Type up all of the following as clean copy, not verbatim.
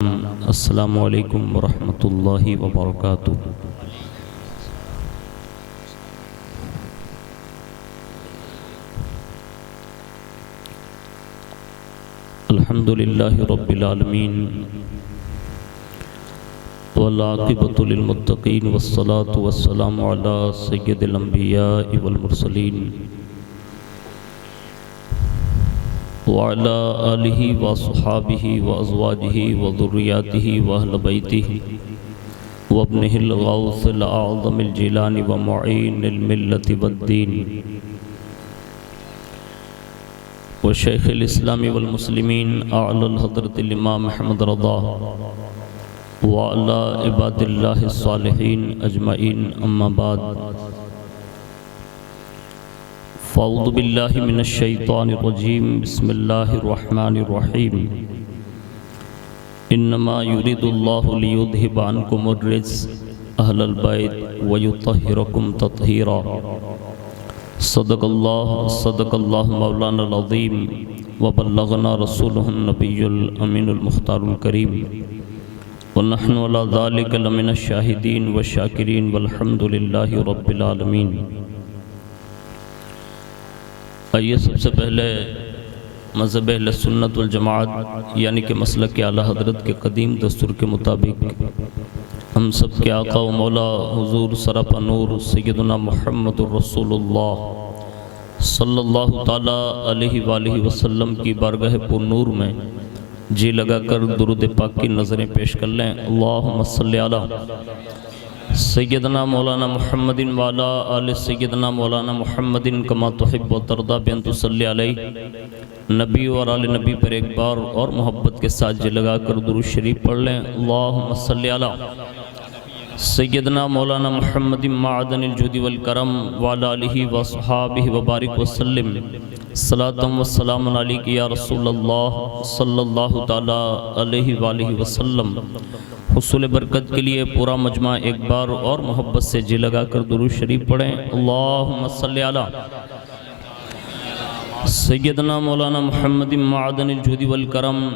السلام علیکم ورحمۃ اللہ وبرکاتہ۔ الحمد للہ رب العالمین والعاقبۃ للمتقین والصلاة والسلام علی سید الانبیاء والمرسلین وعلى آلہ وصحابہ وازواجہ وذریاتہ واہل بیتہ وابنہ الغوث الأعظم الجیلانی ومعین الملت والدین وشیخ الاسلام والمسلمین اعلی الحضرت الامام احمد رضا وعلى عباد اللہ الصالحین اجمعین اما بعد فاعوذ باللہ من الشیطان الرجیم بسم اللہ الرحمن الرحیم انما یرید اللہ لیذہب عنکم الرجس اہل البیت ویطہرکم تطہیرا۔ صدق اللہ مولانا العظیم وبلغنا رسولہ النبی الامین المختار الکریم ونحن علی ذلک لمن الشاہدین والشاکرین والحمد للہ رب العالمین۔ آئیے سب سے پہلے مذہب اہل سنت والجماعت یعنی کہ مسلک اعلیٰ حضرت کے قدیم دستور کے مطابق ہم سب کے آقا و مولا حضور سراپا نور سیدنا محمد الرسول اللہ صلی اللہ تعالیٰ علیہ وآلہ وسلم کی بارگاہ پر نور میں جی لگا کر درود پاک کی نظریں پیش کر لیں۔ اللہم صلی علی سیدنا مولانا محمد وعلا آل سیدنا مولانا محمد کما تحب و ترضى بان تصلی علیہ۔ نبی اور آل نبی پر ایک بار اور محبت کے ساتھ جی لگا کر درود شریف پڑھ لیں۔ اللہم صلی علی سیدنا مولانا محمد معدن الجود والکرم وعلا آلہ وصحابہ وبارک وسلم۔ صلاۃ و سلام علیک یا رسول اللہ صلی اللہ تعالیٰ علیہ وآلہ وسلم۔ حصول برکت کے لیے پورا مجمع ایک بار اور محبت سے جی لگا کر درود شریف پڑھیں۔ اللہم صلی علی سیدنا مولانا محمد معدن الجود والکرم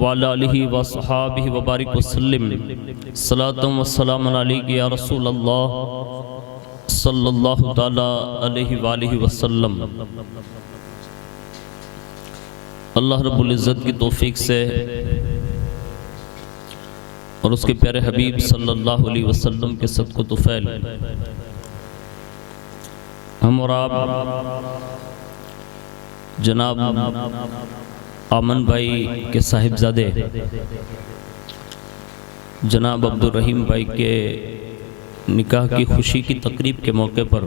وعلی آلہ وصحابہ وبارک وسلم۔ صلاۃ و سلام علیک یا رسول اللہ صلی اللہ تعالیٰ علیہ وآلہ وسلم۔ اللہ رب العزت کی توفیق سے اور اس کے پیارے حبیب صلی اللہ علیہ وسلم کے صدق و طفیل ہم اور آپ جناب آمن بھائی کے صاحبزادے جناب عبدالرحیم بھائی کے نکاح کی خوشی کی تقریب کے موقع پر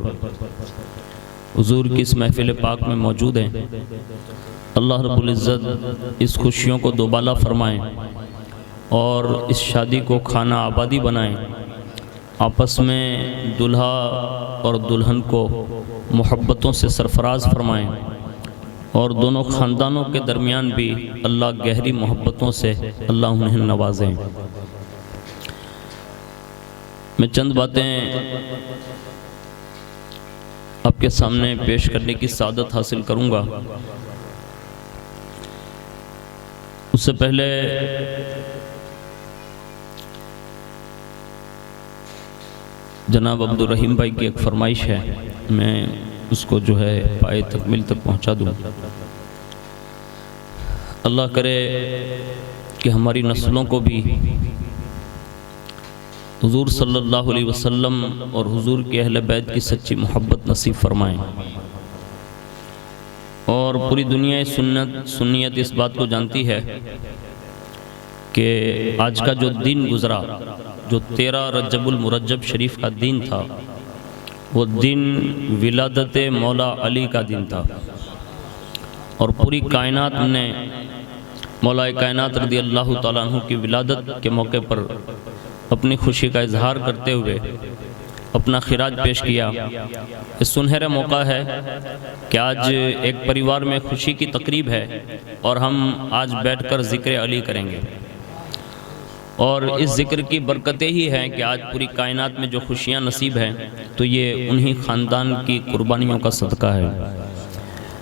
حضور کی اس محفل پاک میں موجود ہیں۔ اللہ رب العزت اس خوشیوں کو دوبالا فرمائیں اور اس شادی کو کھانا آبادی بنائیں، آپس میں دلہا اور دلہن کو محبتوں سے سرفراز فرمائیں اور دونوں خاندانوں کے درمیان بھی اللہ گہری محبتوں سے اللہ انہیں نوازیں۔ میں چند باتیں آپ کے سامنے پیش کرنے کی سعادت حاصل کروں گا۔ اس سے پہلے جناب عبدالرحیم بھائی کی ایک فرمائش ہے، میں اس کو جو ہے پائے تکمیل تک پہنچا دوں۔ اللہ کرے کہ ہماری نسلوں کو بھی حضور صلی اللہ علیہ وسلم اور حضور کے اہل بیت کی سچی محبت نصیب فرمائیں، اور پوری دنیا سنیت اس بات کو جانتی ہے کہ آج کا جو دن گزرا، جو 13 رجب المرجب شریف کا دن تھا، وہ دن ولادت مولا علی کا دن تھا، اور پوری کائنات نے مولا کائنات رضی اللہ تعالیٰ عنہ کی ولادت کے موقع پر اپنی خوشی کا اظہار کرتے ہوئے اپنا خراج پیش کیا۔ اس سنہرا موقع ہے کہ آج ایک پریوار میں خوشی کی تقریب ہے اور ہم آج بیٹھ کر ذکر علی کریں گے، اور اس ذکر کی برکتیں ہی ہیں کہ آج پوری کائنات میں جو خوشیاں نصیب ہیں تو یہ انہی خاندان کی قربانیوں کا صدقہ ہے۔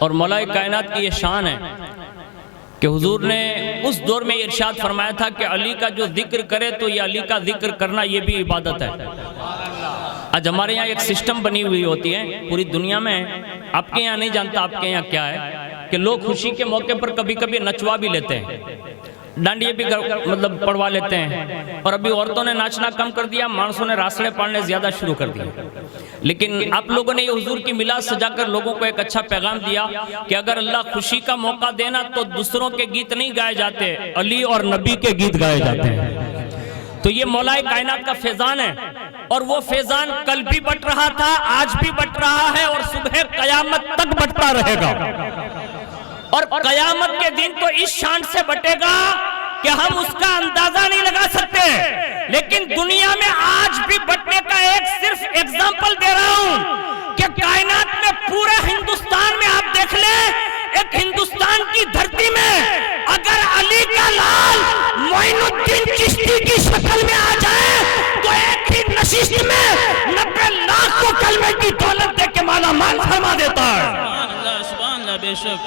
اور مولا کائنات کی یہ شان ہے کہ حضور نے اس دور میں ارشاد فرمایا تھا کہ علی کا جو ذکر کرے تو یہ علی کا ذکر کرنا یہ بھی عبادت ہے۔ آج ہمارے یہاں ایک سسٹم بنی ہوئی ہوتی ہے پوری دنیا میں، آپ کے یہاں نہیں جانتا آپ کے یہاں کیا ہے، کہ لوگ خوشی کے موقع پر کبھی کبھی نچوا بھی لیتے ہیں، ڈانڈیے بھی مطلب پڑھوا لیتے ہیں، اور ابھی عورتوں نے ناچنا کم کر دیا، مانسوں نے راسڑے پڑھنے زیادہ شروع کر دیا۔ لیکن آپ لوگوں نے یہ حضور کی میلاد سجا کر لوگوں کو ایک اچھا پیغام دیا کہ اگر اللہ خوشی کا موقع دینا تو دوسروں کے گیت نہیں گائے جاتے، علی اور نبی کے گیت گائے جاتے ہیں۔ تو یہ مولا کائنات کا فیضان ہے، اور وہ فیضان کل بھی بٹ رہا تھا، آج بھی بٹ رہا ہے، اور صبح قیامت تک بٹتا رہے گا، اور قیامت کے دن تو اس شان سے بٹے گا کہ ہم اس کا اندازہ نہیں لگا سکتے۔ لیکن دنیا میں آج بھی بٹنے کا ایک صرف ایگزامپل دے رہا ہوں کہ کائنات میں پورے ہندوستان میں آپ دیکھ لیں، ایک ہندوستان کی دھرتی میں اگر علی کا لال معین الدین چشتی کی شکل میں آ جائے تو ایک ہی نشست میں 90 لاکھ کو کلمے کی دولت دے کے مالا مال فرما دیتا ہے۔ سبحان اللہ، بے شک۔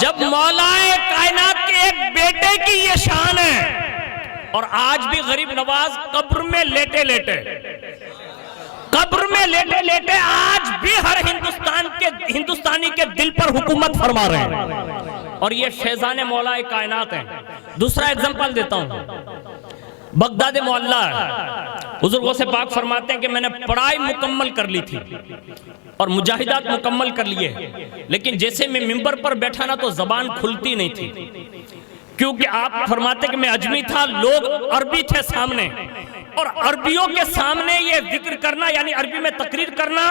جب مولا کائنات کے ایک بیٹے کی یہ شان ہے، اور آج بھی غریب نواز قبر میں لیٹے لیٹے آج بھی ہر ہندوستانی کے دل پر حکومت فرما رہے ہیں، اور یہ فیضان مولا کائنات ہے۔ دوسرا ایگزامپل دیتا ہوں، بغداد معلیٰ حضور غوث پاک فرماتے ہیں کہ میں نے پڑھائی مکمل کر لی تھی اور مجاہدات مکمل کر لیے، لیکن جیسے میں ممبر پر بیٹھا نا تو زبان کھلتی نہیں تھی، کیونکہ آپ فرماتے کہ میں اجمی تھا، لوگ عربی تھے سامنے، اور عربیوں کے سامنے یہ ذکر کرنا یعنی عربی میں تقریر کرنا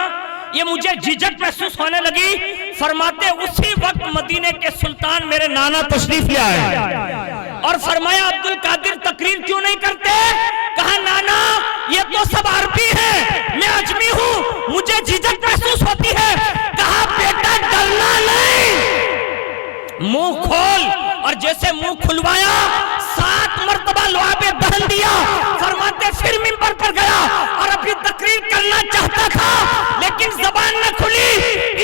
یہ مجھے جھجک محسوس ہونے لگی۔ فرماتے اسی وقت مدینے کے سلطان میرے نانا تشریف لے آئے اور فرمایا عبد القادر تقریر کیوں نہیں کرتے؟ کہا نانا یہ تو سب عربی ہے، میں اجمی ہوں، مجھے جھجک محسوس ہوتی ہے۔ کہا بیٹا ڈرنا نہیں، منہ کھول، اور جیسے منہ کھلوایا 7 مرتبہ لعابِ دہن دیا۔ فرماتے پھر منبر پر گیا اور ابھی تقریر کرنا چاہتا تھا لیکن زبان نہ کھلی،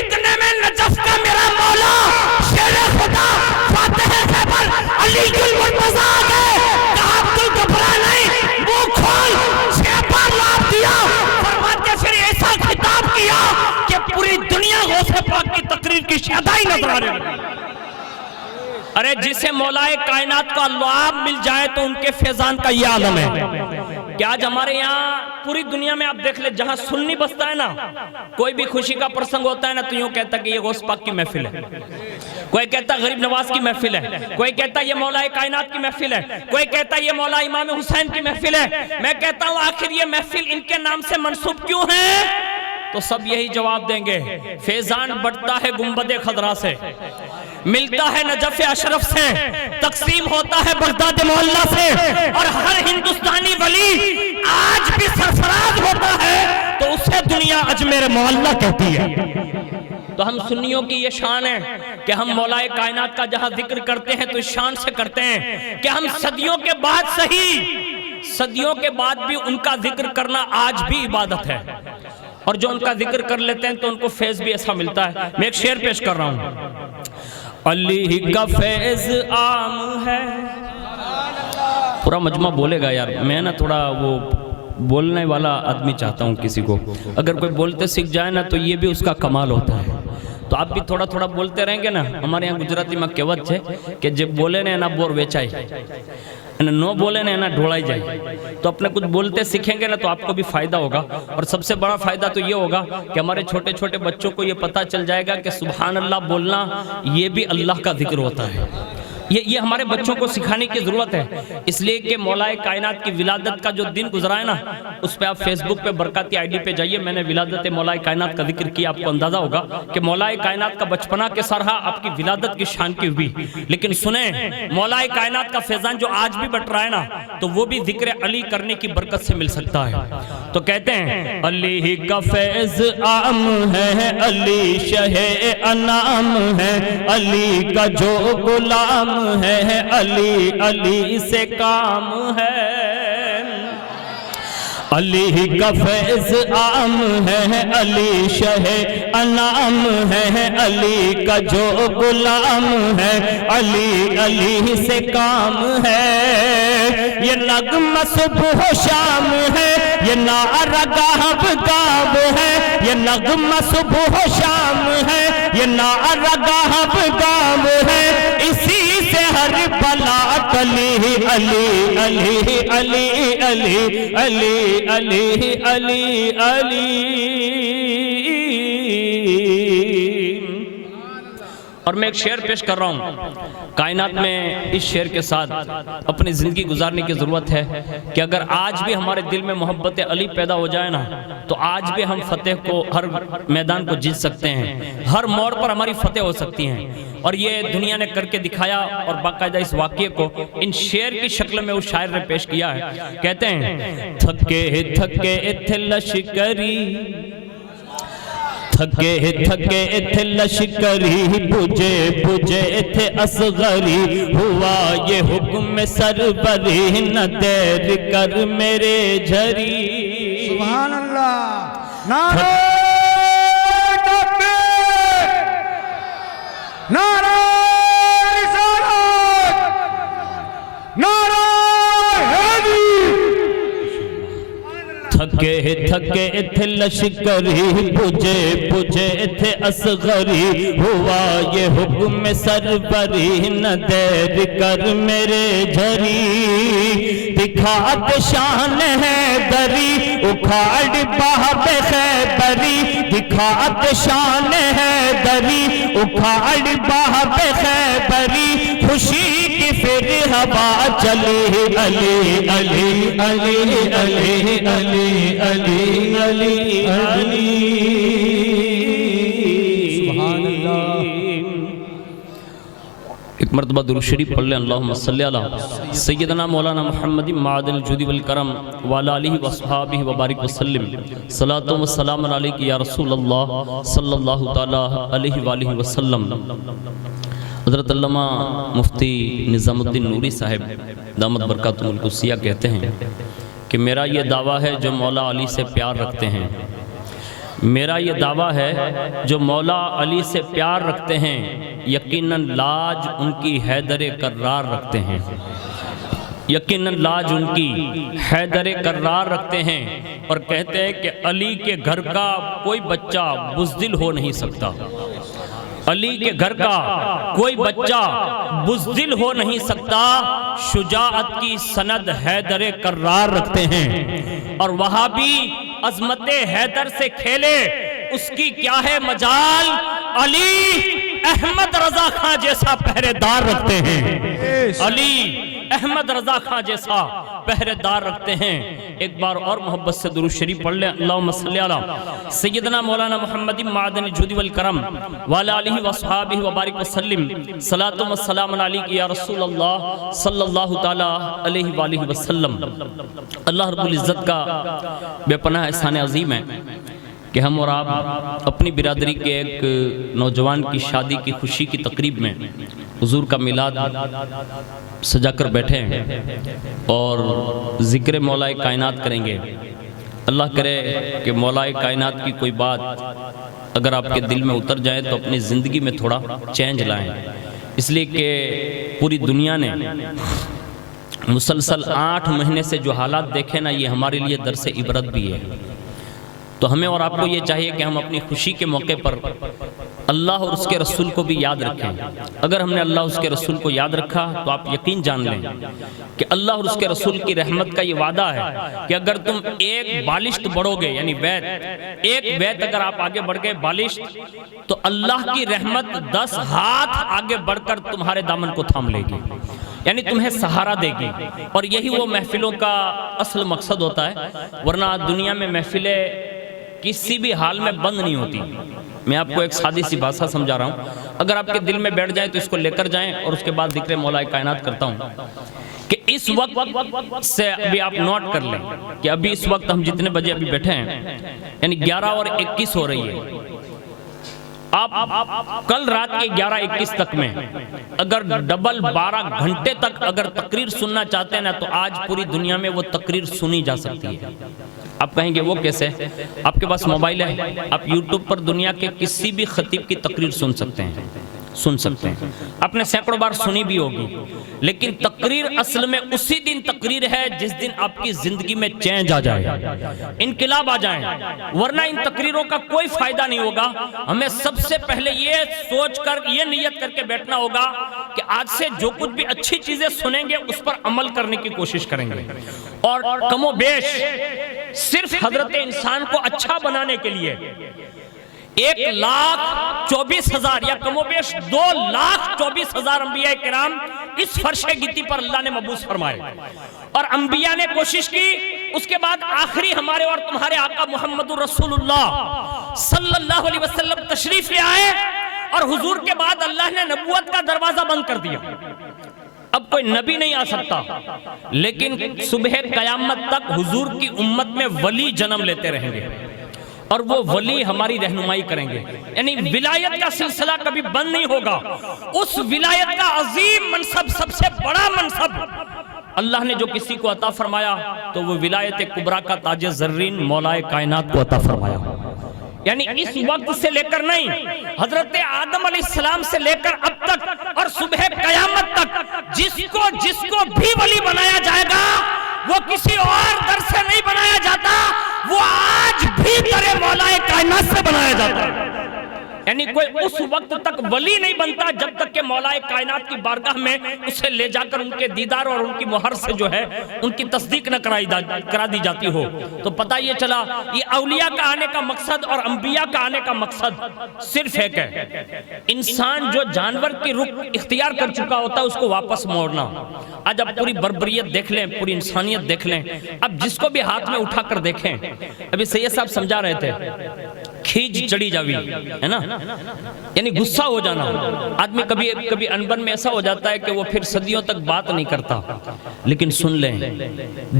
اتنے میں نجف کا میرا مولا شیر خدا فاتح خیبر علی المرتضیٰ آ گئے۔ کہا عبد گھبرا نہیں، منہ کھول، 6 بار لعاب دیا۔ فرماتے پھر ایسا خطاب کیا کہ پوری دنیا غوث پاک کی تقریر کی شہدائی نظر آنے لگی۔ ارے جسے مولا کائنات کا لعاب مل جائے تو ان کے فیضان کا یہ عالم ہے کہ آج ہمارے یہاں پوری دنیا میں آپ دیکھ لیں، جہاں سنی بستا ہے نا، کوئی بھی خوشی کا پرسنگ ہوتا ہے نا تو یوں کہتا کہ یہ غوث پاک کی محفل ہے، کوئی کہتا غریب نواز کی محفل ہے، کوئی کہتا یہ مولا کائنات کی محفل ہے، کوئی کہتا یہ مولا امام حسین کی محفل ہے۔ میں کہتا ہوں آخر یہ محفل ان کے نام سے منسوب کیوں ہے؟ تو سب یہی جواب دیں گے، فیضان بڑھتا ہے گنبد خضرا سے، ملتا ہے نجف اشرف سے، تقسیم ہوتا ہے بغداد معلیٰ سے، اور ہر ہندوستانی ولی آج بھی سرفراز ہوتا ہے تو اسے دنیا اجمیر معلیٰ کہتی ہے۔ تو ہم سنیوں کی یہ شان ہے کہ ہم مولا کائنات کا جہاں ذکر کرتے ہیں تو اس شان سے کرتے ہیں کہ ہم صدیوں کے بعد صدیوں کے بعد بھی ان کا ذکر کرنا آج بھی عبادت ہے، اور جو ان کا ذکر کر لیتے ہیں تو ان کو فیض بھی ایسا ملتا ہے۔ میں ایک شعر پیش کر رہا ہوں، علی کا فیض عام ہے۔ پورا مجمع بولے گا یار، میں نا تھوڑا وہ بولنے والا آدمی چاہتا ہوں کسی کو، اگر کوئی بولتے سیکھ جائے نا تو یہ بھی اس کا کمال ہوتا ہے۔ تو آپ بھی تھوڑا تھوڑا بولتے رہیں گے نا، ہمارے یہاں گجراتی میں کہوت ہے کہ جب بولے نا بور ویچائی، نو بولے نا ڈھوڑائی جائے، تو اپنے کچھ بولتے سیکھیں گے نا تو آپ کو بھی فائدہ ہوگا، اور سب سے بڑا فائدہ تو یہ ہوگا کہ ہمارے چھوٹے چھوٹے بچوں کو یہ پتہ چل جائے گا کہ سبحان اللہ بولنا یہ بھی اللہ کا ذکر ہوتا ہے۔ یہ ہمارے بچوں کو سکھانے کی ضرورت ہے، اس لیے کہ مولا کائنات کی ولادت کا جو دن گزرا ہے نا، اس پہ آپ فیس بک پہ برکاتی آئی ڈی پہ جائیے، میں نے ولادت مولا کائنات کا ذکر کیا، آپ کو اندازہ ہوگا کہ مولا کائنات کا بچپنا کے سرہا آپ کی ولادت کی شان کی ہوئی۔ لیکن سنیں، مولا کائنات کا فیضان جو آج بھی بٹ رہا ہے نا، تو وہ بھی ذکر علی کرنے کی برکت سے مل سکتا ہے۔ تو کہتے ہیں علی کا فیض عام ہے، علی شہ انعام ہے، علی کا جو غلام ہے، علی علی سے کام ہے، علی کا فیض عام ہے، علی شہ انعام ہے، علی کا جو غلام ہے، علی علی سے کام ہے، یہ نغمہ صبح و شام ہے، یہ نعرہ گاہ گاو ہے، یہ نغمہ صبح و شام ہے، یہ نعرہ گاہ گاو ہے، اسی سے ہر بلا ٹلی، علی علی علی علی علی علی علی علی۔ اور میں ایک شعر پیش کر رہا ہوں، کائنات میں اس شعر کے ساتھ اپنی زندگی گزارنے کی ضرورت ہے کہ اگر آج بھی ہمارے دل میں محبت علی پیدا ہو جائے نا تو آج بھی ہم فتح کو، ہر میدان کو جیت سکتے ہیں، ہر موڑ پر ہماری فتح ہو سکتی ہیں۔ اور یہ دنیا نے کر کے دکھایا، اور باقاعدہ اس واقعے کو ان شعر کی شکل میں اس شاعر نے پیش کیا ہے۔ کہتے ہیں تھکے تھکے تھے لشکری، تھکے تھکے تھے لشکری، بجھے بجھے تھے اصغری، ہوا یہ حکم سربری، نہ دیر کر میرے جھری۔ سبحان اللہ، نعرہ تکبیر، نعرہ رسالت، نعرہ حیدری۔ تھکے تھکے تھے لشکری، بجھے بجھے تھے اصغری، ہوا یہ حکم سربری، نہ دیر کر میرے جھری، دکھات شان ہے دری، اکھاڑ باب خیبری، دکھات شان ہے دری، اکھاڑ باب خیبری، خوشی کی پھر ہوا چلی، علی علی علی علی علی علی علی علی۔ سبحان اللہ۔ ایک مرتبہ درود شریف پڑھ لیں، اللہم صلی علی سیدنا مولانا محمد معدن الجود والکرم وعلی آلہ وصحابہ وبارک وسلم، صلاۃ و سلام علیک یا رسول اللہ صلی اللہ تعالی علیہ وآلہ وسلم۔ حضرت علامہ مفتی نظام الدین نوری صاحب دامت برکاتہم القدسیہ کہتے ہیں کہ میرا یہ دعویٰ ہے جو مولا علی سے پیار رکھتے ہیں، میرا یہ دعویٰ ہے جو مولا علی سے پیار رکھتے ہیں، یقیناً لاج ان کی حیدر کرار رکھتے ہیں، یقیناً لاج ان کی حیدر کرار رکھتے ہیں، اور کہتے ہیں کہ علی کے گھر کا کوئی بچہ بزدل ہو نہیں سکتا، علی کے گھر کا کوئی بچہ بزدل ہو نہیں سکتا، شجاعت کی سند حیدر کرار رکھتے ہیں، اور وہاں بھی عظمت حیدر سے کھیلے اس کی کیا ہے مجال، علی احمد رضا خان جیسا پہرے دار رکھتے ہیں، علی احمد رضا خان جیسا پہرے دار رکھتے ہیں۔ ایک بار اور محبت سے درود شریف پڑھ لیں، اللہم صلی علی سیدنا مولانا محمد معدن الجود والکرم وعلی آلہ وصحابہ وبارک وسلم، صلاۃ و سلام علیک یا رسول اللہ صلی اللہ تعالی علیہ وآلہ وسلم۔ اللہ رب العزت کا بے پناہ احسان عظیم ہے کہ ہم اور آپ اپنی برادری کے ایک نوجوان کی شادی کی خوشی کی تقریب میں حضور کا میلاد سجا کر بیٹھے ہیں اور ذکر مولا کائنات کریں گے۔ اللہ کرے کہ مولا کائنات کی کوئی بات اگر آپ کے دل میں اتر جائے تو اپنی زندگی میں تھوڑا چینج لائیں، اس لیے کہ پوری دنیا نے مسلسل 8 مہینے سے جو حالات دیکھے نا، یہ ہمارے لیے درس عبرت بھی ہے۔ تو ہمیں اور آپ کو یہ چاہیے کہ ہم اپنی خوشی کے موقع پر اللہ اور اس کے رسول کو بھی یاد رکھیں۔ اگر ہم نے اللہ اور اس کے رسول کو یاد رکھا تو آپ یقین جان لیں کہ اللہ اور اس کے رسول کی رحمت کا یہ وعدہ ہے کہ اگر تم ایک بالشت بڑھو گے، یعنی بیت، ایک بیت اگر آپ آگے بڑھ گئے بالشت، تو اللہ کی رحمت 10 ہاتھ آگے بڑھ کر تمہارے دامن کو تھام لے گی، یعنی تمہیں سہارا دے گی۔ اور یہی وہ محفلوں کا اصل مقصد ہوتا ہے، ورنہ دنیا میں محفلیں کسی بھی حال میں بند نہیں ہوتی۔ میں آپ کو ایک سادی سی بات سمجھا رہا ہوں، اگر آپ کے دل میں بیٹھ جائیں تو اس کو لے کر جائیں، اور اس کے بعد ذکر مولا کائنات کرتا ہوں کہ اس وقت سے ابھی آپ نوٹ کر لیں کہ ابھی اس وقت ہم جتنے بجے ابھی بیٹھے ہیں، یعنی 11:21 ہو رہی ہے۔ آپ کل رات کے 11:21 تک میں اگر ڈبل 12 گھنٹے تک اگر تقریر سننا چاہتے ہیں نا، تو آج پوری دنیا میں وہ تقریر سنی جا سکتی ہے۔ آپ کہیں گے وہ کیسے؟ آپ کے پاس موبائل ہے، آپ یوٹیوب پر دنیا کے کسی بھی خطیب کی تقریر سن سکتے ہیں، آپ نے سینکڑوں بار سنی بھی ہوگی، لیکن تقریر اصل میں اسی دن تقریر ہے جس دن آپ کی زندگی میں چینج آ جائے، انقلاب آ جائیں، ورنہ ان تقریروں کا کوئی فائدہ نہیں ہوگا۔ ہمیں سب سے پہلے یہ سوچ کر، یہ نیت کر کے بیٹھنا ہوگا کہ آج سے جو کچھ بھی اچھی چیزیں سنیں گے اس پر عمل کرنے کی کوشش کریں گے، اور کم و بیش صرف حضرت انسان کو اچھا بنانے کے لیے 1,24,000 یا کم و بیش 2,24,000 انبیاء کرام اس فرش گتی پر اللہ نے مبعوث فرمائے، اور انبیاء نے کوشش کی۔ اس کے بعد آخری ہمارے اور تمہارے آقا محمد رسول اللہ صلی اللہ علیہ وسلم تشریف لے آئے، اور حضور کے بعد اللہ نے نبوت کا دروازہ بند کر دیا۔ اب کوئی نبی نہیں آ سکتا، لیکن صبح قیامت تک حضور کی امت میں ولی جنم لیتے رہیں گے، اور وہ ولی ہماری رہنمائی کریں گے، یعنی ولایت کا سلسلہ کبھی بند نہیں ہوگا۔ اس ولایت کا عظیم منصب، سب سے بڑا منصب اللہ نے جو کسی کو عطا فرمایا تو وہ ولایت کبریٰ کا تاج زرین مولا کائنات کو عطا فرمایا، یعنی اس وقت سے لے کر نہیں، حضرت آدم علیہ السلام سے لے کر اب تک اور صبح قیامت تک جس کو بھی ولی بنایا جائے گا وہ کسی اور در سے نہیں بنایا جاتا، وہ آج بھی در مولا کائنات سے بنایا جاتا ہے۔ یعنی کوئی اس وقت تک ولی نہیں بنتا جب تک کہ مولا کائنات کی بارگاہ میں اسے لے جا کر ان کے دیدار اور ان کی مہر سے جو ہے ان کی تصدیق نہ کرا دی جاتی ہو۔ تو پتہ یہ چلا یہ اولیاء کا آنے کا مقصد اور انبیاء کا آنے کا مقصد صرف ایک ہے، انسان جو جانور کی رخ اختیار کر چکا ہوتا ہے اس کو واپس موڑنا۔ آج اب پوری بربریت دیکھ لیں، پوری انسانیت دیکھ لیں، اب جس کو بھی ہاتھ میں اٹھا کر دیکھیں، ابھی سید صاحب سمجھا رہے تھے، کھیج چڑی جاوی ہے نا، یعنی غصہ ہو جانا۔ آدمی کبھی انبن میں ایسا ہو جاتا ہے کہ وہ پھر صدیوں تک بات نہیں کرتا، لیکن سن لیں،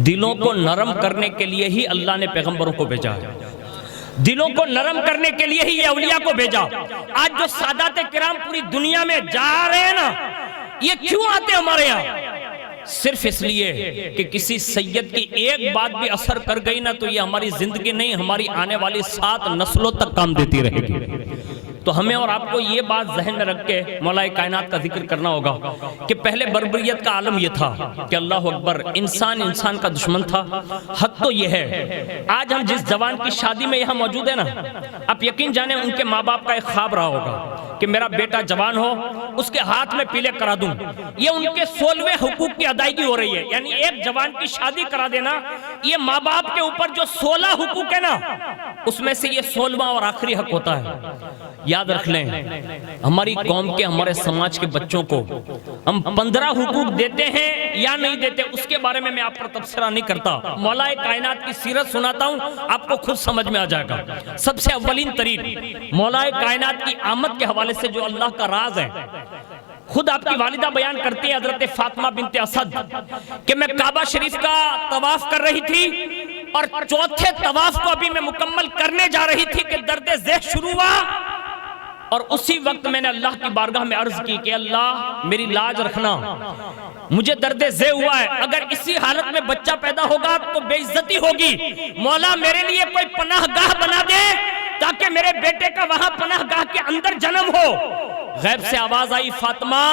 دلوں کو نرم کرنے کے لیے ہی اللہ نے پیغمبروں کو بھیجا ہے، دلوں کو نرم کرنے کے لیے ہی یہ اولیاء کو بھیجا۔ آج جو سادات کرام پوری دنیا میں جا رہے ہیں نا، یہ کیوں آتے ہیں ہمارے یہاں؟ صرف اس لیے کہ کسی سید کی ایک بات بھی اثر کر گئی نا تو یہ ہماری زندگی نہیں، ہماری آنے والی 7 نسلوں تک کام دیتی رہے گی۔ تو ہمیں اور آپ کو یہ بات ذہن میں رکھ کے مولا کائنات کا ذکر کرنا ہوگا کہ پہلے بربریت کا عالم یہ تھا کہ اللہ اکبر، انسان کا دشمن تھا۔ حق تو یہ ہے، آج ہم جس جوان کی شادی میں یہاں موجود ہیں نا، آپ یقین جانیں ان کے ماں باپ کا ایک خواب رہا ہوگا کہ میرا بیٹا جوان ہو، اس کے ہاتھ میں پیلے کرا دوں۔ یہ ان کے 16ویں حقوق کی ادائیگی ہو رہی ہے، یعنی ایک جوان کی شادی کرا دینا، یہ ماں باپ کے اوپر جو 16 حقوق ہے نا، اس میں سے یہ 16واں اور آخری حق ہوتا ہے۔ یاد رکھ لیں، ہماری قوم کے، ہمارے سماج کے بچوں کو ہم 15 حقوق دیتے ہیں یا نہیں دیتے، اس کے بارے میں آپ پر تبصرہ نہیں کرتا۔ مولا کائنات کی سیرت سناتا ہوں، آپ کو خود سمجھ میں آ جائے گا۔ سب سے اولین ترین مولا کائنات کی آمد کے حوالے سے جو اللہ کا راز ہے، خود آپ کی والدہ بیان کرتی ہے حضرت فاطمہ بنت اسد کہ میں کعبہ شریف کا طواف کر رہی تھی اور 4تھے طواف کو ابھی میں مکمل کرنے جا رہی تھی کہ درد ذیل شروع ہوا، اور اسی وقت میں نے اللہ کی بارگاہ میں عرض کی کہ اللہ میری لاج رکھنا، مجھے درد ذیل ہوا ہے، اگر اسی حالت میں بچہ پیدا ہوگا تو بے عزتی ہوگی، مولا میرے لیے کوئی پناہ گاہ بنا دے تاکہ میرے بیٹے کا وہاں پناہ گاہ کے اندر جنم ہو۔ غیب سے آواز آئی، فاطمہ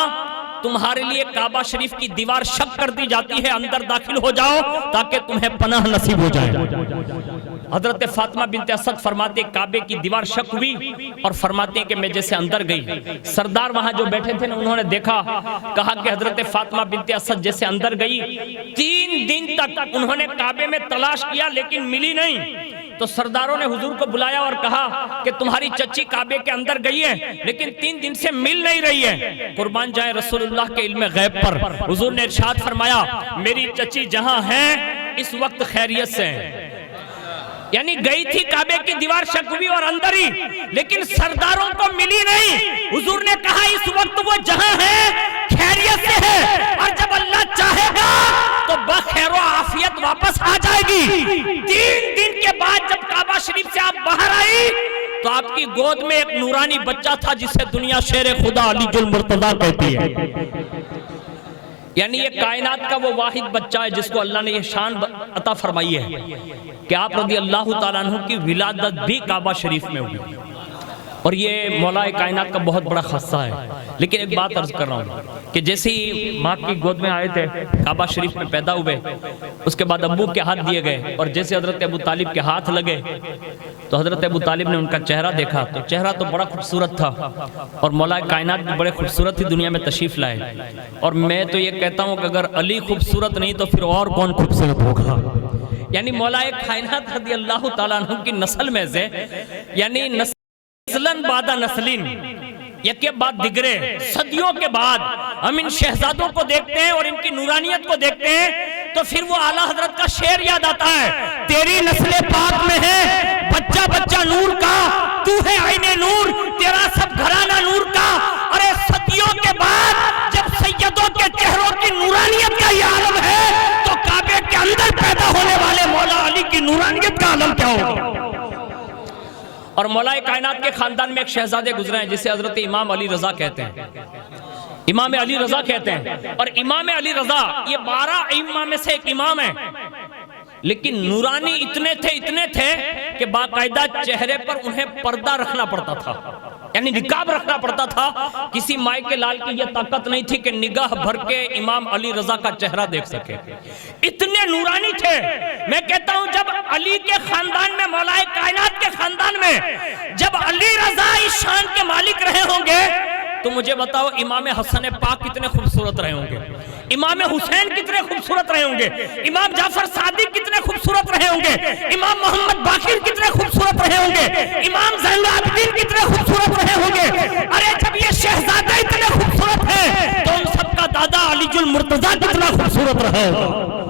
تمہارے لیے کعبہ شریف کی دیوار شق کر دی جاتی ہے، اندر داخل ہو جاؤ تاکہ تمہیں پناہ نصیب ہو جائے۔ حضرت فاطمہ بنت اسد فرماتے کعبے کی دیوار شق ہوئی اور فرماتے ہیں کہ میں جیسے اندر گئی، سردار وہاں جو بیٹھے تھے نا انہوں نے دیکھا، کہا کہ حضرت فاطمہ بنت اسد جیسے اندر گئی، 3 دن تک انہوں نے کعبے میں تلاش کیا لیکن ملی نہیں۔ تو سرداروں نے حضور کو بلایا اور کہا کہ تمہاری چچی کعبے کے اندر گئی ہے لیکن 3 دن سے مل نہیں رہی ہے۔ قربان جائیں رسول اللہ کے علم غیب پر، حضور نے ارشاد فرمایا میری چچی جہاں ہے اس وقت خیریت سے ہیں، یعنی گئی تھی کعبے کی دیوار شق ہوئی اور اندر ہی، لیکن سرداروں کو ملی نہیں۔ حضور نے کہا اس وقت وہ جہاں ہے خیریت سے ہے، اور جب اللہ چاہے گا تو بخیر و عافیت واپس آ جائے گی۔ 3 دن کے بعد جب کعبہ شریف سے آپ باہر آئی تو آپ کی گود میں ایک نورانی بچہ تھا جسے دنیا شیر خدا علی المرتضیٰ کہتی ہے، یعنی یہ کائنات کا وہ واحد بچہ ہے جس کو اللہ نے یہ شان عطا فرمائی ہے۔ کہ آپ رضی اللہ تعالیٰ عنہ کی ولادت بھی کعبہ شریف میں ہوئی، اور یہ مولا کائنات کا بہت بڑا خاصہ ہے۔ لیکن ایک بات عرض کر رہا ہوں کہ جیسے ہی ماں کی گود میں آئے تھے، کعبہ شریف میں پیدا ہوئے، اس کے بعد ابو کے ہاتھ دیے گئے، اور جیسے حضرت ابو طالب کے ہاتھ لگے تو حضرت ابو طالب نے ان کا چہرہ دیکھا تو چہرہ تو بڑا خوبصورت تھا، اور مولا کائنات بھی بڑے خوبصورت ہی دنیا میں تشریف لائے۔ اور میں تو یہ کہتا ہوں کہ اگر علی خوبصورت نہیں تو پھر اور کون خوبصورت ہوگا؟ یعنی مولا کائنات رضی اللہ تعالیٰ عنہ کی نسل میں سے، یعنی نسلن بعد نسلین، یکے بعد دیگرے، صدیوں کے بعد ہم ان شہزادوں کو دیکھتے ہیں اور ان کی نورانیت کو دیکھتے ہیں تو پھر وہ اعلیٰ حضرت کا شعر یاد آتا ہے، تیری نسل پاک میں ہے بچہ بچہ نور کا، تو ہے عین نور، تیرا سب گھرانہ نور کا۔ ارے صدیوں کے بعد جب سیدوں کے چہروں کی نورانیت کا یہ عالم ہے تو کعبے کے اندر پیدا ہونے والے مولا علی کی نورانیت کا عالم کیا ہوگا؟ اور مولا کائنات کے خاندان میں ایک شہزادے گزرے ہیں جسے حضرت امام علی رضا کہتے ہیں، امام علی رضا کہتے ہیں۔ اور امام علی رضا یہ 12 ائمہ میں سے ایک امام ہے، لیکن نورانی اتنے تھے کہ باقاعدہ چہرے پر انہیں پردہ رکھنا پڑتا تھا، یعنی نقاب رکھنا پڑتا تھا۔ کسی مائی کے لال کی یہ طاقت نہیں تھی کہ نگاہ بھر کے امام علی رضا کا چہرہ دیکھ سکے، اتنے نورانی تھے۔ میں کہتا ہوں جب علی کے خاندان میں، مولا کائنات کے خاندان میں جب علی رضا اس شان کے مالک رہے ہوں گے تو مجھے بتاؤ امام حسن پاک کتنے خوبصورت رہے ہوں گے، امام حسین کتنے خوبصورت رہے ہوں گے، امام جعفر صادق کتنے خوبصورت رہے ہوں گے، امام محمد باقر کتنے خوبصورت رہے ہوں گے، امام زین العابدین کتنے خوبصورت رہے ہوں گے۔ ارے جب یہ شہزادے اتنے خوبصورت ہیں تو ان سب کا دادا علی المرتضیٰ کتنا خوبصورت رہا ہوگا۔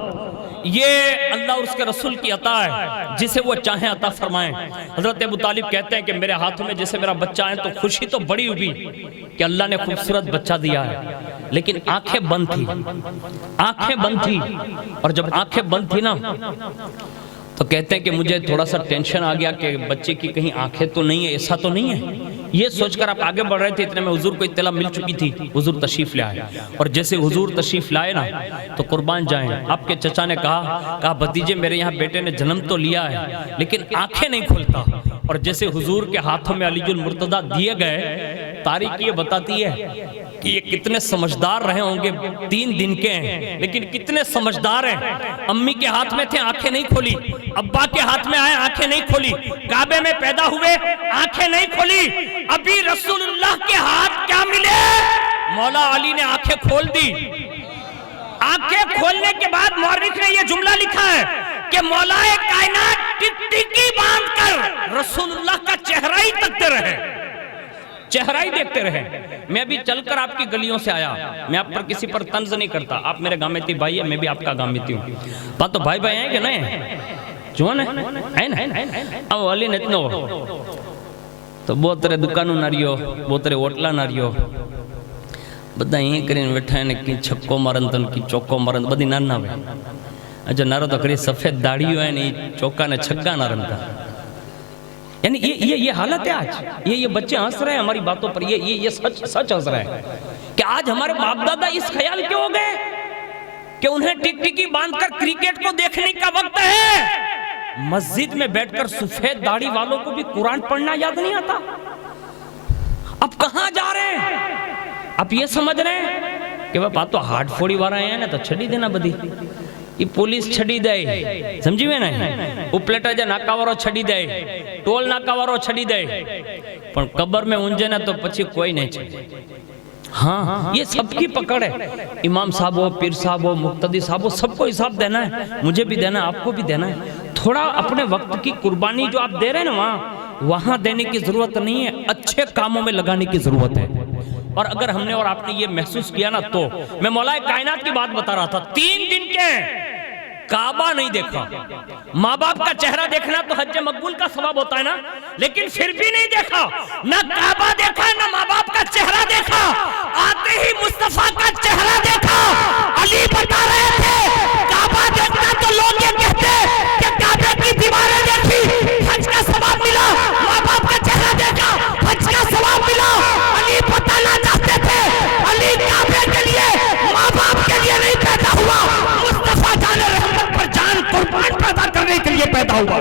یہ اللہ اور اس کے رسول کی عطا ہے، جسے وہ چاہیں عطا فرمائیں۔ حضرت ابو طالب کہتے ہیں کہ میرے ہاتھوں میں جیسے میرا بچہ ہے تو خوشی تو بڑی ہوئی کہ اللہ نے خوبصورت بچہ دیا ہے، لیکن آنکھیں بند تھی، آنکھیں بند تھی، اور جب آنکھیں بند تھی نا تو کہتے ہیں کہ مجھے تھوڑا سا ٹینشن آ گیا کہ بچے کی کہیں آنکھیں تو نہیں ہے، ایسا تو نہیں ہے۔ یہ سوچ کر آپ آگے بڑھ رہے تھے، اتنے میں حضور کو اطلاع مل چکی تھی، حضور تشریف لے آئے۔ اور جیسے حضور تشریف لائے نا تو قربان جائیں آپ کے چچا نے کہا بھتیجے میرے یہاں بیٹے نے جنم تو لیا ہے لیکن آنکھیں نہیں کھولتا۔ اور جیسے حضور کے ہاتھوں میں علی المرتضیٰ دیے گئے، تاریخ یہ بتاتی ہے کہ یہ کتنے سمجھدار رہے ہوں گے، 3 دن کے ہیں لیکن کتنے سمجھدار ہیں۔ امی کے ہاتھ میں تھے، آنکھیں نہیں کھولی، ابا کے ہاتھ میں آئے، آنکھیں نہیں کھولی، کعبے میں پیدا ہوئے، آنکھیں نہیں کھولی۔ ابھی رسول اللہ کے ہاتھ کیا ملے؟ مولا علی نے آنکھیں کھول دی۔ آنکھیں کھولنے کے بعد مورخ نے یہ جملہ لکھا ہے کہ مولا کائنات ٹکٹکی باندھ کر رسول اللہ کا چہرہ ہی تکتے رہے، چہرہ ہی دیکھتے رہے۔ میں ابھی چل کر آپ کی گلیوں سے آیا، میں آپ پر کسی پر طنز نہیں کرتا، آپ میرے گامیتی بھائی ہیں، میں بھی آپ کا گامیتی ہوں۔ بات تو بھائی بھائی ہیں کہ نہیں؟ جو نا اب علی نے اتنو تو بہت ترے دکانوں نہ رہیو، بہت ترے ہوٹلہ نہ رہیو، بدھا یہ کریں بیٹھا ہے کہ چھکو مارن تن کی چوکو مارن بدھی نہ نہ ہوئے۔ اچھا نہ رہا تو کری سفید داڑھی ہوئے نہیں چوکا نے چھکا نہ رہتا۔ یعنی یہ حالت ہے آج، یہ بچے ہنس رہے ہیں ہماری باتوں پر، یہ سچ ہنس رہے ہیں کہ آج ہمارے باپ دادا اس خیال کیوں ہو گئے کہ انہیں ٹک ٹکی باندھ کر کرکٹ کو دیکھنے کا وقت ہے۔ مسجد میں بیٹھ کر سفید داڑھی والوں کو بھی قرآن پڑھنا یاد نہیں آتا۔ اب کہاں جا رہے ہیں؟ اب یہ سمجھ رہے ہیں کہ بات تو ہارڈ فوڑی وارا ہیں نا تو چھڑی دینا بدھی، یہ پولیس چھڑی دے، سمجھی میں نہیں، اپلیٹا جا ناکا وارو چھڑی دے، ٹول ناکا وارو چھڑی دے، پر قبر میں انجے نا تو پچھی کوئی نہیں چھڑی۔ ہاں یہ سب کی پکڑ ہے، امام صاحب ہو، پیر صاحب ہو، مقتدی صاحب ہو، سب کو حساب دینا ہے، مجھے بھی دینا ہے، آپ کو بھی دینا ہے۔ تھوڑا اپنے وقت کی قربانی جو آپ دے رہے ہیں نا وہاں دینے کی ضرورت نہیں ہے، اچھے کاموں میں لگانے کی ضرورت ہے۔ اور اگر ہم نے اور آپ نے یہ محسوس کیا نا تو میں مولا کائنات کی بات بتا رہا تھا، 3 دن کے کعبہ نہیں دیکھا، ماں باپ کا چہرہ دیکھنا تو حج مقبول کا ثواب ہوتا ہے نا، لیکن پھر بھی نہیں دیکھا، نہ کعبہ دیکھا نہ ماں باپ کا چہرہ دیکھا، آتے ہی مصطفیٰ کا چہرہ دیکھا۔ علی بتا رہے تھے کعبہ دیکھنا تو لوگ یہ کہتے کہ کعبے کی دیواریں دیکھی حج کا ثواب ملا، ماں باپ کا چہرہ دیکھا حج کا ثواب ملا۔ علی بتانا چاہتے تھے علی کعبے کے لیے ماں باپ کے لیے نہیں پیدا ہوا، مصطفیٰ جان رحمت پر جان قربان پیدا کرنے کے لیے یہ پیدا ہوا۔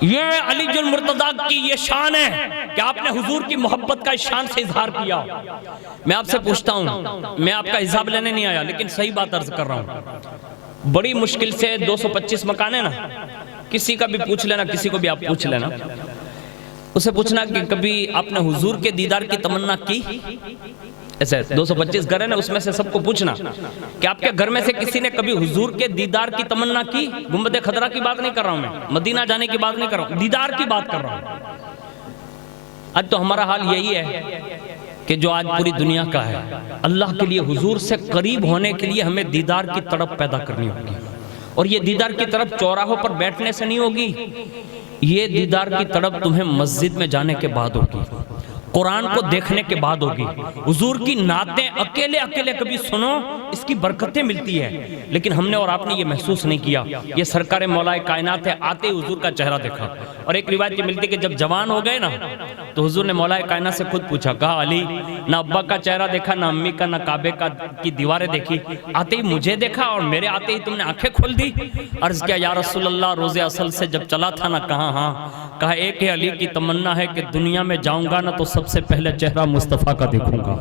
یہ علی المرتضیٰ کی یہ شان ہے کہ آپ نے حضور کی محبت کا اس شان سے اظہار کیا۔ میں آپ سے پوچھتا ہوں، میں آپ کا حساب لینے نہیں آیا لیکن صحیح بات عرض کر رہا ہوں، بڑی مشکل سے 225 مکان ہے نا، کسی کا بھی پوچھ لینا، کسی کو بھی آپ پوچھ لینا، اسے پوچھنا کہ کبھی آپ نے حضور کے دیدار کی تمنا کی؟ ایسے 225 گھر ہے نا، اس میں سے سب کو پوچھنا کہ آپ کے گھر میں سے کسی نے کبھی حضور کے دیدار کی تمنا کی؟ گنبد خضرا کی بات نہیں کر رہا ہوں میں، مدینہ جانے کی بات نہیں کر رہا ہوں، دیدار کی بات کر رہا ہوں۔ آج تو ہمارا حال یہی ہے کہ جو آج پوری دنیا کا ہے، اللہ کے لیے حضور سے قریب ہونے کے لیے ہمیں دیدار کی تڑپ پیدا کرنی ہوگی، اور یہ دیدار کی تڑپ چوراہوں پر بیٹھنے سے نہیں ہوگی، یہ دیدار کی تڑپ تمہیں مسجد میں جانے کے بعد ہوگی، قرآن کو دیکھنے کے بعد ہوگی، حضور کی نعتیں اکیلے اکیلے کبھی سنو، اس کی برکتیں ملتی ہیں، لیکن ہم نے اور آپ نے یہ محسوس نہیں کیا۔ یہ سرکار مولا کائنات ہے، آتے ہی حضور کا چہرہ دیکھا، اور ایک روایت یہ ملتی کہ جب جوان ہو گئے نا تو حضور نے مولا کائنات سے خود پوچھا، کہا علی نہ ابا کا چہرہ دیکھا، نہ امی کا، نہ کعبے کی دیواریں دیکھی، آتے ہی مجھے دیکھا اور میرے آتے ہی تم نے آنکھیں کھول دی؟ عرض کیا یا رسول اللہ، روز اصل سے جب چلا تھا نا، کہا ہاں، کہا ایک ہے علی کی تمنا ہے کہ دنیا میں جاؤں گا نا تو سب سے پہلے چہرہ مصطفیٰ کا دیکھوں گا،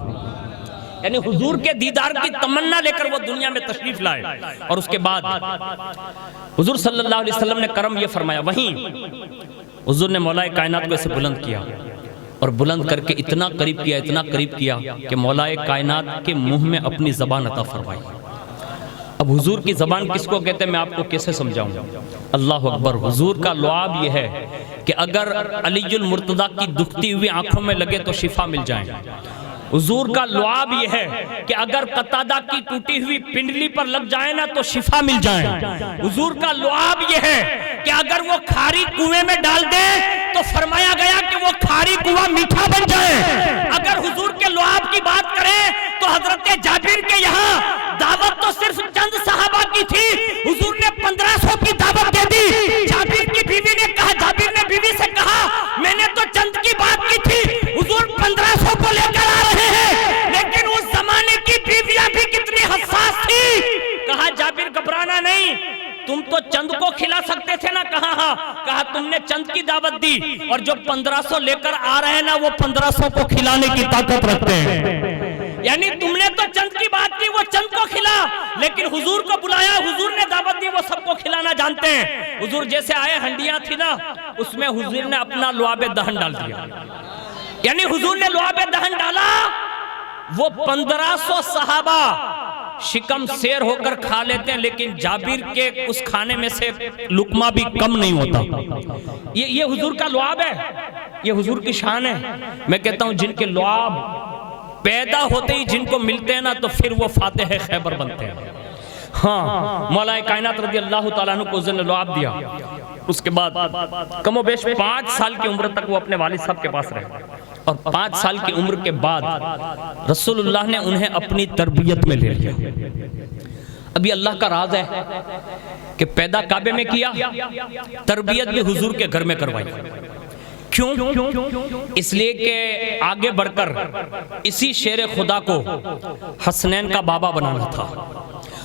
یعنی حضور کے دیدار کی تمنا لے کر وہ دنیا میں تشریف لائے۔ اور اس کے بعد حضور صلی اللہ علیہ وسلم نے کرم یہ فرمایا، وہیں حضور نے مولا کائنات کو اسے بلند کیا، اور بلند کر کے اتنا قریب کیا، اتنا قریب کیا کہ مولا کائنات کے منہ میں اپنی زبان عطا فرمائی۔ اب حضور کی زبان کس کو کہتے ہیں میں آپ کو کیسے سمجھاؤں؟ اللہ اکبر۔ حضور کا لعاب یہ ہے کہ اگر علی المرتضیٰ کی دکھتی ہوئی آنکھوں میں لگے تو شفا مل جائیں۔ حضور کا لعاب یہ ہے کہ اگر قتادہ کی ٹوٹی ہوئی پنڈلی پر لگ جائے نا تو شفا مل جائیں۔ حضور کا لعاب یہ ہے کہ اگر وہ کھاری کنویں میں ڈال دیں تو فرمایا گیا کہ وہ کھاری کنواں میٹھا بن جائے۔ اگر حضور کے لعاب کی بات کریں تو حضرت جابر کے یہاں دعوت تو صرف چند صحابہ کی تھی، حضور نے 1500 کی دعوت دے دی۔ جابر کی بیوی نے کہا، جابر نے بیوی سے کہا میں نے تو چند کی بات کی تھی، حضور 1500 کو لے کر آ رہے ہیں، لیکن اس زمانے کی بیویاں بھی کتنی حساس تھی۔ کہا جابر گھبرانا نہیں، تم تو چند کو کھلا سکتے تھے نا، کہا ہاں، کہا تم نے چند کی دعوت دی اور جو 1500 لے کر آ رہے ہیں نا وہ 1500 کو کھلانے کی طاقت رکھتے ہیں، یعنی تم نے تو چند کی بات کی، وہ چند کو کھلا، لیکن حضور کو بلایا، حضور نے دعوت دی، وہ سب کو کھلانا جانتے ہیں۔ حضور جیسے آئے، ہنڈیاں تھی نا، اس میں حضور نے اپنا لعاب دہن ڈال دیا، یعنی حضور نے لعاب دہن ڈالا، وہ 1500 صحابہ شکم سیر ہو کر کھا لیتے ہیں، لیکن جابر کے اس کھانے میں سے لقمہ بھی کم نہیں ہوتا۔ یہ حضور کا لعاب ہے، یہ حضور کی شان ہے۔ میں کہتا ہوں جن کے لعاب پیدا ہوتے ہی جن کو ملتے ہیں نا تو پھر وہ فاتح خیبر بنتے ہیں۔ ہاں، مولا کائنات رضی اللہ تعالیٰ عنہ کو حضور نے لعاب دیا، اس کے بعد کم و بیش 5 سال کی عمر تک وہ اپنے والد صاحب کے پاس رہے، اور 5 سال کی عمر کے بعد رسول اللہ نے انہیں اپنی تربیت میں لے لیا۔ ابھی اللہ کا راز ہے کہ پیدا کعبے میں کیا، تربیت بھی حضور کے گھر میں کروائی۔ کیوں؟ اس لیے کہ آگے بڑھ کر اسی شیر خدا کو حسنین کا بابا بنانا تھا،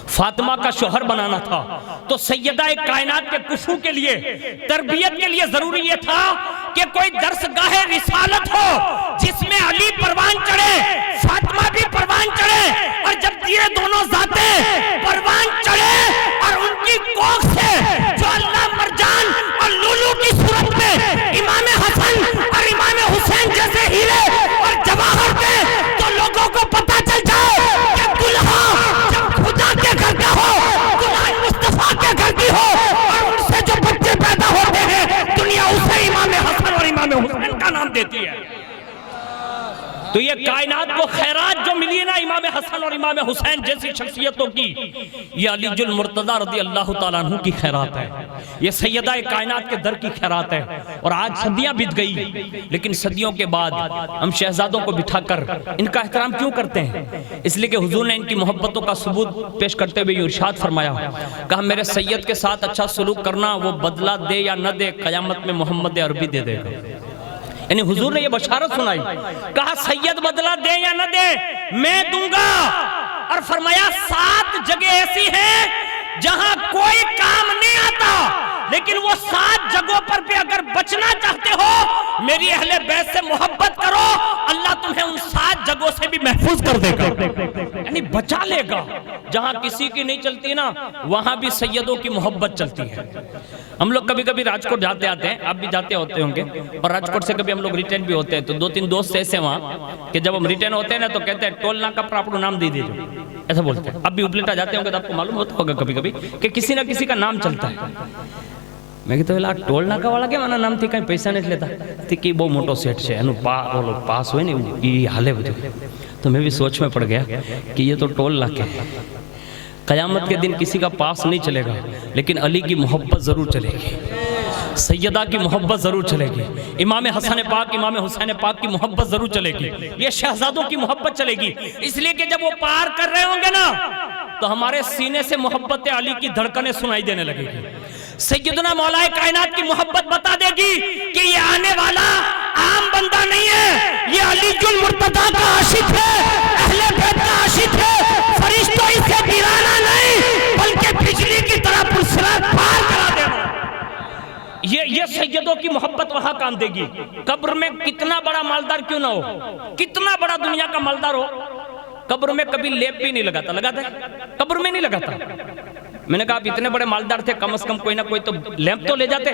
فاطمہ کا شوہر بنانا تھا، تو سیدہ کائنات کے کفو کے لیے، تربیت کے لیے ضروری یہ تھا کہ کوئی درسگاہ رسالت ہو جس میں علی پروان چڑھے، فاطمہ بھی پروان چڑھے، اور جب یہ دونوں ذاتیں پروان چڑھے اور ان کی کوکھ سے جو اللہ مرجان اور لولو کی صورت میں امام حسن اور امام حسین جیسے ہیرے اور جواہر تھے، تو لوگوں کو پتہ چل جائے کہ دلہا جب خدا کے گھر کا ہو، دلہن مصطفیٰ کے گھر کی ہو، اور ان سے جو بچے پیدا ہوتے ہیں دنیا اسے امام حسن اور امام حسین کا نام دیتی ہے۔ تو یہ کائنات کو خیرات جو ملی نا امام حسن اور امام حسین جیسی شخصیتوں کی، یہ علی المرتضیٰ رضی اللہ تعالیٰ عنہ کی خیرات ہے، یہ سیدہ کائنات کے در کی خیرات ہے۔ اور آج صدیاں بیت گئی، لیکن صدیوں کے بعد ہم شہزادوں کو بٹھا کر ان کا احترام کیوں کرتے ہیں؟ اس لیے کہ حضور نے ان کی محبتوں کا ثبوت پیش کرتے ہوئے یہ ارشاد فرمایا، کہا میرے سید کے ساتھ اچھا سلوک کرنا، وہ بدلہ دے یا نہ دے قیامت میں محمد عربی دے دے گا۔ یعنی حضور نے یہ بشارت سنائی، کہا سید بدلہ دے یا نہ دے میں دوں گا، اور فرمایا 7 جگہ ایسی ہیں جہاں کوئی کام نہیں آتا، لیکن وہ 7 جگہوں پر بھی اگر بچنا چاہتے ہو میری اہل بیت سے محبت کرو، اللہ تمہیں ان 7 جگہوں سے بھی محفوظ کر دے گا، یعنی بچا لے گا۔ جہاں کسی کی نہیں چلتی نا وہاں بھی سیدوں کی محبت چلتی ہے۔ ہم لوگ کبھی کبھی راجکوٹ جاتے آتے ہیں، آپ بھی جاتے ہوتے ہوں گے، اور راجکوٹ سے کبھی ہم لوگ ریٹرن بھی ہوتے ہیں تو 2-3 دوست ایسے وہاں کہ جب ہم ریٹرن ہوتے ہیں نا تو کہتے ہیں ٹول ناکا پر اپنا نام دے دیجو، ایسا بولتے ہیں۔ اب بھی اپلیٹا جاتے ہوں گے تو آپ کو معلوم ہوتا ہوگا کبھی کبھی کہ کسی نہ کسی کا نام چلتا ہے۔ میں کہتا ہوں ٹول ناکا والا کے مانا نام تھی کہیں پیسہ نہیں لیتا تھی کہ وہ موٹو سیٹ سے پاس ہوئے نہیں یہ حالے بجے، تو میں بھی سوچ میں پڑ گیا کہ یہ تو ٹول ناکے ہیں، قیامت کے دن کسی کا پاس نہیں چلے گا لیکن علی کی محبت ضرور چلے گی، سیدہ کی محبت ضرور چلے گی، امام حسن پاک امام حسین پاک کی محبت ضرور چلے گی، یہ شہزادوں کی محبت چلے گی، اس لیے کہ جب وہ پار کر رہے ہوں گے نا تو ہمارے سینے سے محبت علی کی دھڑکنیں سنائی دینے لگے گی، سیدنا مولا کائنات کی محبت بتا دے گی کہ یہ آنے والا عام بندہ نہیں ہے، یہ علی المرتضیٰ کا عاشق ہے، اہل بیت کا عاشق ہے، فرشتوں اسے گرانا نہیں بلکہ بجلی کی طرح پرسرات پار کرا دینا۔ یہ سیدوں کی محبت وہاں کام دے گی۔ قبر میں کتنا بڑا مالدار کیوں نہ ہو، کتنا بڑا دنیا کا مالدار ہو، قبر میں کبھی لیپ بھی نہیں لگاتا، لگاتا ہے؟ قبر میں نہیں لگاتا۔ میں نے کہا آپ اتنے بڑے مالدار تھے، کم از کم کوئی نہ کوئی تو لیمپ تو لے جاتے۔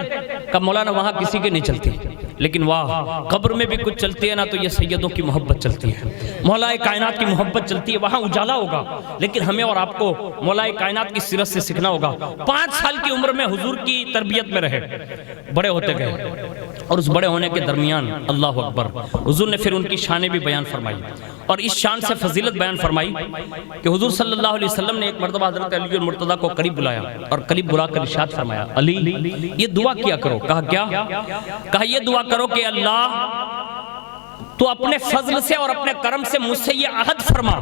کہا مولانا وہاں کسی کی نہیں چلتی، لیکن واہ قبر میں بھی کچھ چلتی ہے نا تو یہ سیدوں کی محبت چلتی ہے، مولا کائنات کی محبت چلتی ہے، وہاں اجالا ہوگا، لیکن ہمیں اور آپ کو مولا کائنات کی سیرت سے سیکھنا ہوگا۔ 5 سال کی عمر میں حضور کی تربیت میں رہے، بڑے ہوتے گئے، اور اس بڑے ہونے کے درمیان اللہ اکبر حضور نے پھر ان کی شانیں بھی بیان فرمائی، اور اس شان سے فضیلت بیان فرمائی کہ حضور صلی اللہ علیہ وسلم نے ایک مرتبہ حضرت علی المرتضیٰ کو قریب بلایا اور قریب بلا کر ارشاد فرمایا علی یہ دعا کیا کرو۔ کہا کیا؟ کہا یہ دعا کرو کہ اللہ تو اپنے فضل سے اور اپنے کرم سے مجھ سے یہ عہد فرما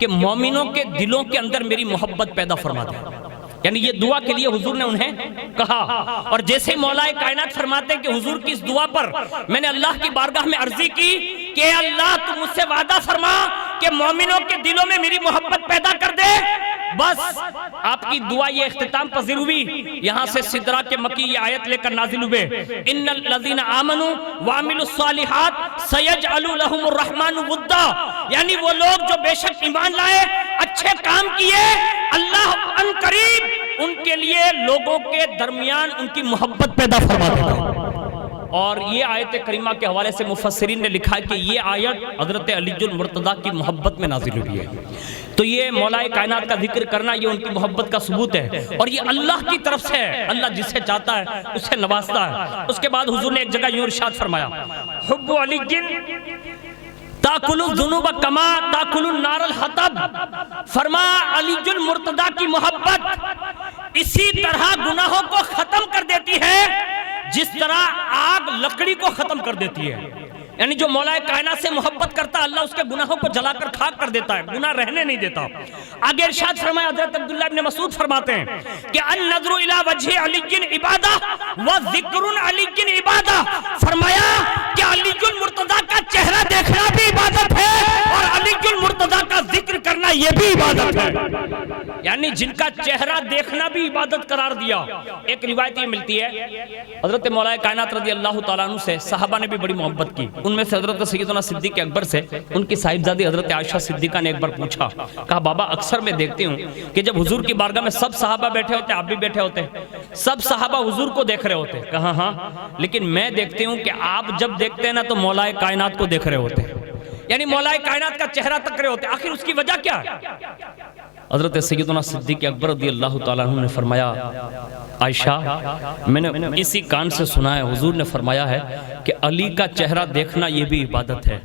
کہ مومنوں کے دلوں کے اندر میری محبت پیدا فرما دے، یعنی یہ دعا کے لیے حضور نے انہیں کہا، اور جیسے مولا کائنات فرماتے ہیں کہ حضور کی اس دعا پر میں نے اللہ کی بارگاہ میں عرضی کی کہ اللہ تو مجھ سے وعدہ فرما کہ مومنوں کے دلوں میں میری محبت پیدا کر دے، بس آپ کی دعا یہ اختتام پذیر ہوئی، یہاں سے سدرہ کے مکی یہ آیت لے کر نازل ہوئے ان الذین آمنوا وعملوا الصالحات سیجعل لهم الرحمن ودا، یعنی وہ لوگ جو بے شک ایمان لائے اچھے کام کیے اللہ ان قریب ان کے لیے لوگوں کے درمیان ان کی محبت پیدا فرما دے گا۔ اور یہ آیت کریمہ کے حوالے سے مفسرین نے لکھا کہ یہ آیت حضرت علی المرتضیٰ کی محبت میں نازل ہوئی ہے، تو یہ مولا کائنات کا ذکر کرنا یہ ان کی محبت کا ثبوت ہے، اور یہ اللہ کی طرف سے ہے، اللہ جسے چاہتا ہے اسے نوازتا ہے۔ اس کے بعد حضور نے ایک جگہ یوں ارشاد فرمایا حب علی تاکل الذنوب کما تاکل النار الحطب، فرما علی المرتضیٰ کی محبت اسی طرح گناہوں کو ختم کر دیتی ہے جس طرح آگ لکڑی کو ختم کر دیتی ہے، یعنی جو مولا کائنات سے محبت کرتا اللہ اس کے گناہوں کو جلا کر خاک کر دیتا ہے، گناہ رہنے نہیں دیتا۔ آگے ارشاد فرمایا حضرت عبداللہ ابن مسعود فرماتے ہیں کہ النظر الی وجہ علی عبادہ وذکر علی عبادہ، فرمایا کہ علی المرتضیٰ کا چہرہ دیکھنا بھی عبادت ہے اور علی المرتضیٰ کا ذکر کرنا یہ بھی عبادت ہے، یعنی جن کا چہرہ دیکھنا بھی عبادت قرار دیا۔ ایک روایت یہ ملتی ہے حضرت مولا کائنات رضی اللہ تعالیٰ عنہ سے صحابہ نے بھی بڑی محبت کی، ان میں سے حضرت سیدنا صدیق اکبر سے ان کی صاحبزادی حضرت عائشہ صدیقہ نے ایک بار پوچھا، کہا بابا اکثر میں دیکھتی ہوں کہ جب حضور کی بارگاہ میں سب صحابہ بیٹھے ہوتے آپ بھی بیٹھے ہوتے سب صحابہ حضور کو دیکھ رہے ہوتے، کہا ہاں لیکن میں دیکھتی ہوں کہ آپ جب دیکھتے ہیں نا تو مولا کائنات کو دیکھ رہے ہوتے، یعنی مولا کائنات کا چہرہ تک رہے ہوتے، آخر اس کی وجہ کیا ہے؟ حضرت سیدنا صدیق اکبر رضی اللہ تعالیٰ عنہ نے فرمایا عائشہ میں نے اسی کان سے سنا ہے حضور نے فرمایا ہے کہ علی کا چہرہ دیکھنا یہ بھی عبادت ہے،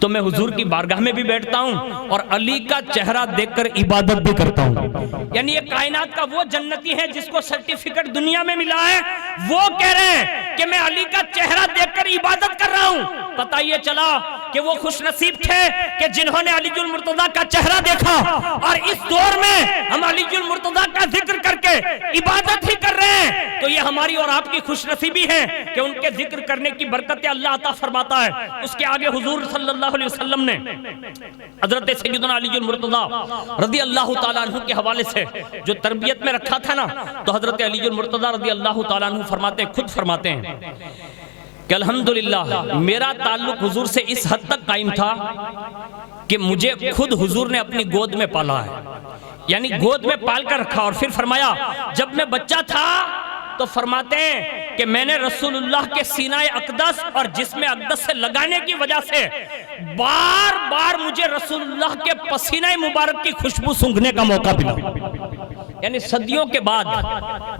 تو میں حضور کی بارگاہ میں بھی بیٹھتا ہوں اور علی کا چہرہ دیکھ کر عبادت بھی کرتا ہوں، یعنی یہ کائنات کا وہ جنتی ہے جس کو سرٹیفکیٹ دنیا میں ملا ہے، وہ کہہ رہے ہیں کہ میں علی کا چہرہ دیکھ کر عبادت کر رہا ہوں۔ پتہ یہ چلا کہ وہ خوش نصیب تھے کہ جنہوں نے علی المرتضیٰ کا چہرہ دیکھا، اور اس دور میں ہم علی المرتضیٰ کا ذکر کر کے عبادت ہی کر رہے ہیں، تو یہ ہماری اور آپ کی خوش نصیبی ہے کہ ان کے ذکر کرنے کی برکت اللہ عطا فرماتا ہے۔ اس کے آگے حضور صلی اللہ علیہ وسلم نے حضرت سیدنا علی المرتضیٰ رضی اللہ تعالیٰ عنہ کے حوالے سے جو تربیت میں رکھا تھا نا، تو حضرت علی المرتضیٰ رضی اللہ تعالیٰ عنہ خود فرماتے ہیں کہ الحمدللہ میرا تعلق حضور سے اس حد تک قائم تھا کہ مجھے خود حضور نے اپنی گود میں پالا ہے، یعنی گود میں پال کر رکھا، اور پھر فرمایا جب میں بچہ تھا تو فرماتے ہیں کہ میں نے رسول اللہ کے سینہ اقدس اور جسم اقدس سے لگانے کی وجہ سے بار بار مجھے رسول اللہ کے پسینہ مبارک کی خوشبو سونگھنے کا موقع ملا۔ یعنی صدیوں کے بعد،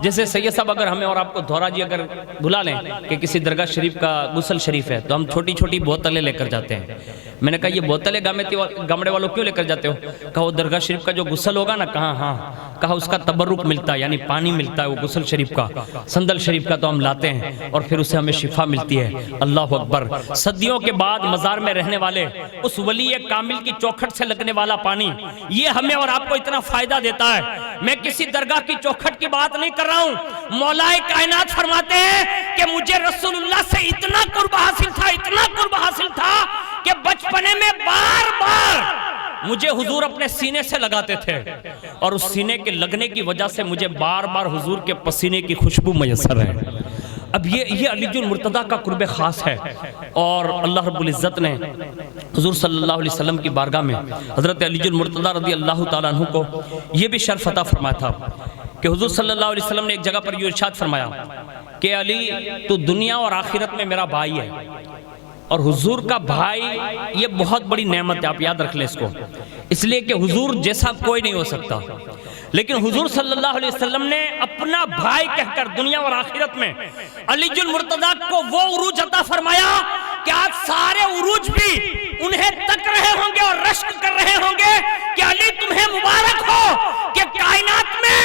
جیسے سید صاحب اگر ہمیں اور آپ کو دھورا جی اگر بلا لیں کہ کسی درگاہ شریف کا غسل شریف ہے، تو ہم چھوٹی چھوٹی بوتلیں لے کر جاتے ہیں۔ میں نے کہا یہ بوتلیں گامڑے والوں کیوں لے کر جاتے ہو؟ کہا وہ درگاہ شریف کا جو غسل ہوگا نا، کہا ہاں، کہا اس کا تبرک ملتا ہے، یعنی پانی ملتا ہے وہ غسل شریف کا، سندل شریف کا تو ہم لاتے ہیں اور پھر اسے ہمیں شفا ملتی ہے۔ اللہ اکبر! صدیوں کے بعد مزار میں رہنے والے اس ولی کامل کی چوکھٹ سے لگنے والا پانی، یہ ہمیں اور آپ کو اتنا فائدہ دیتا ہے۔ میں کسی درگاہ کی چوکھٹ کی بات نہیں کر رہا ہوں، مولا کائنات فرماتے ہیں کہ مجھے رسول اللہ سے اتنا قرب حاصل تھا، اتنا قرب حاصل تھا کہ بچپنے میں بار بار مجھے حضور اپنے سینے سے لگاتے تھے، اور اس سینے کے لگنے کی وجہ سے مجھے بار بار حضور کے پسینے کی خوشبو میسر ہے۔ اب یہ علی المرتضیٰ کا قرب خاص ہے، اور اللہ رب العزت نے حضور صلی اللہ علیہ وسلم کی بارگاہ میں حضرت علی المرتضیٰ رضی اللہ تعالیٰ عنہ کو یہ بھی شرف عطا فرمایا تھا کہ حضور صلی اللہ علیہ وسلم نے ایک جگہ پر یہ ارشاد فرمایا کہ علی تو دنیا اور آخرت میں میرا بھائی ہے، اور حضور کا بھائی یہ بہت بڑی نعمت ہے، آپ یاد رکھ لیں اس کو، اس لیے کہ حضور جیسا کوئی نہیں ہو سکتا، لیکن حضور صلی اللہ علیہ وسلم نے اپنا بھائی کہہ کر دنیا اور آخرت میں علی المرتضیٰ کو وہ عروج عطا فرمایا کہ آج سارے عروج بھی انہیں تک رہے ہوں گے اور رشک کر رہے ہوں گے کہ علی تمہیں مبارک ہو کہ کائنات میں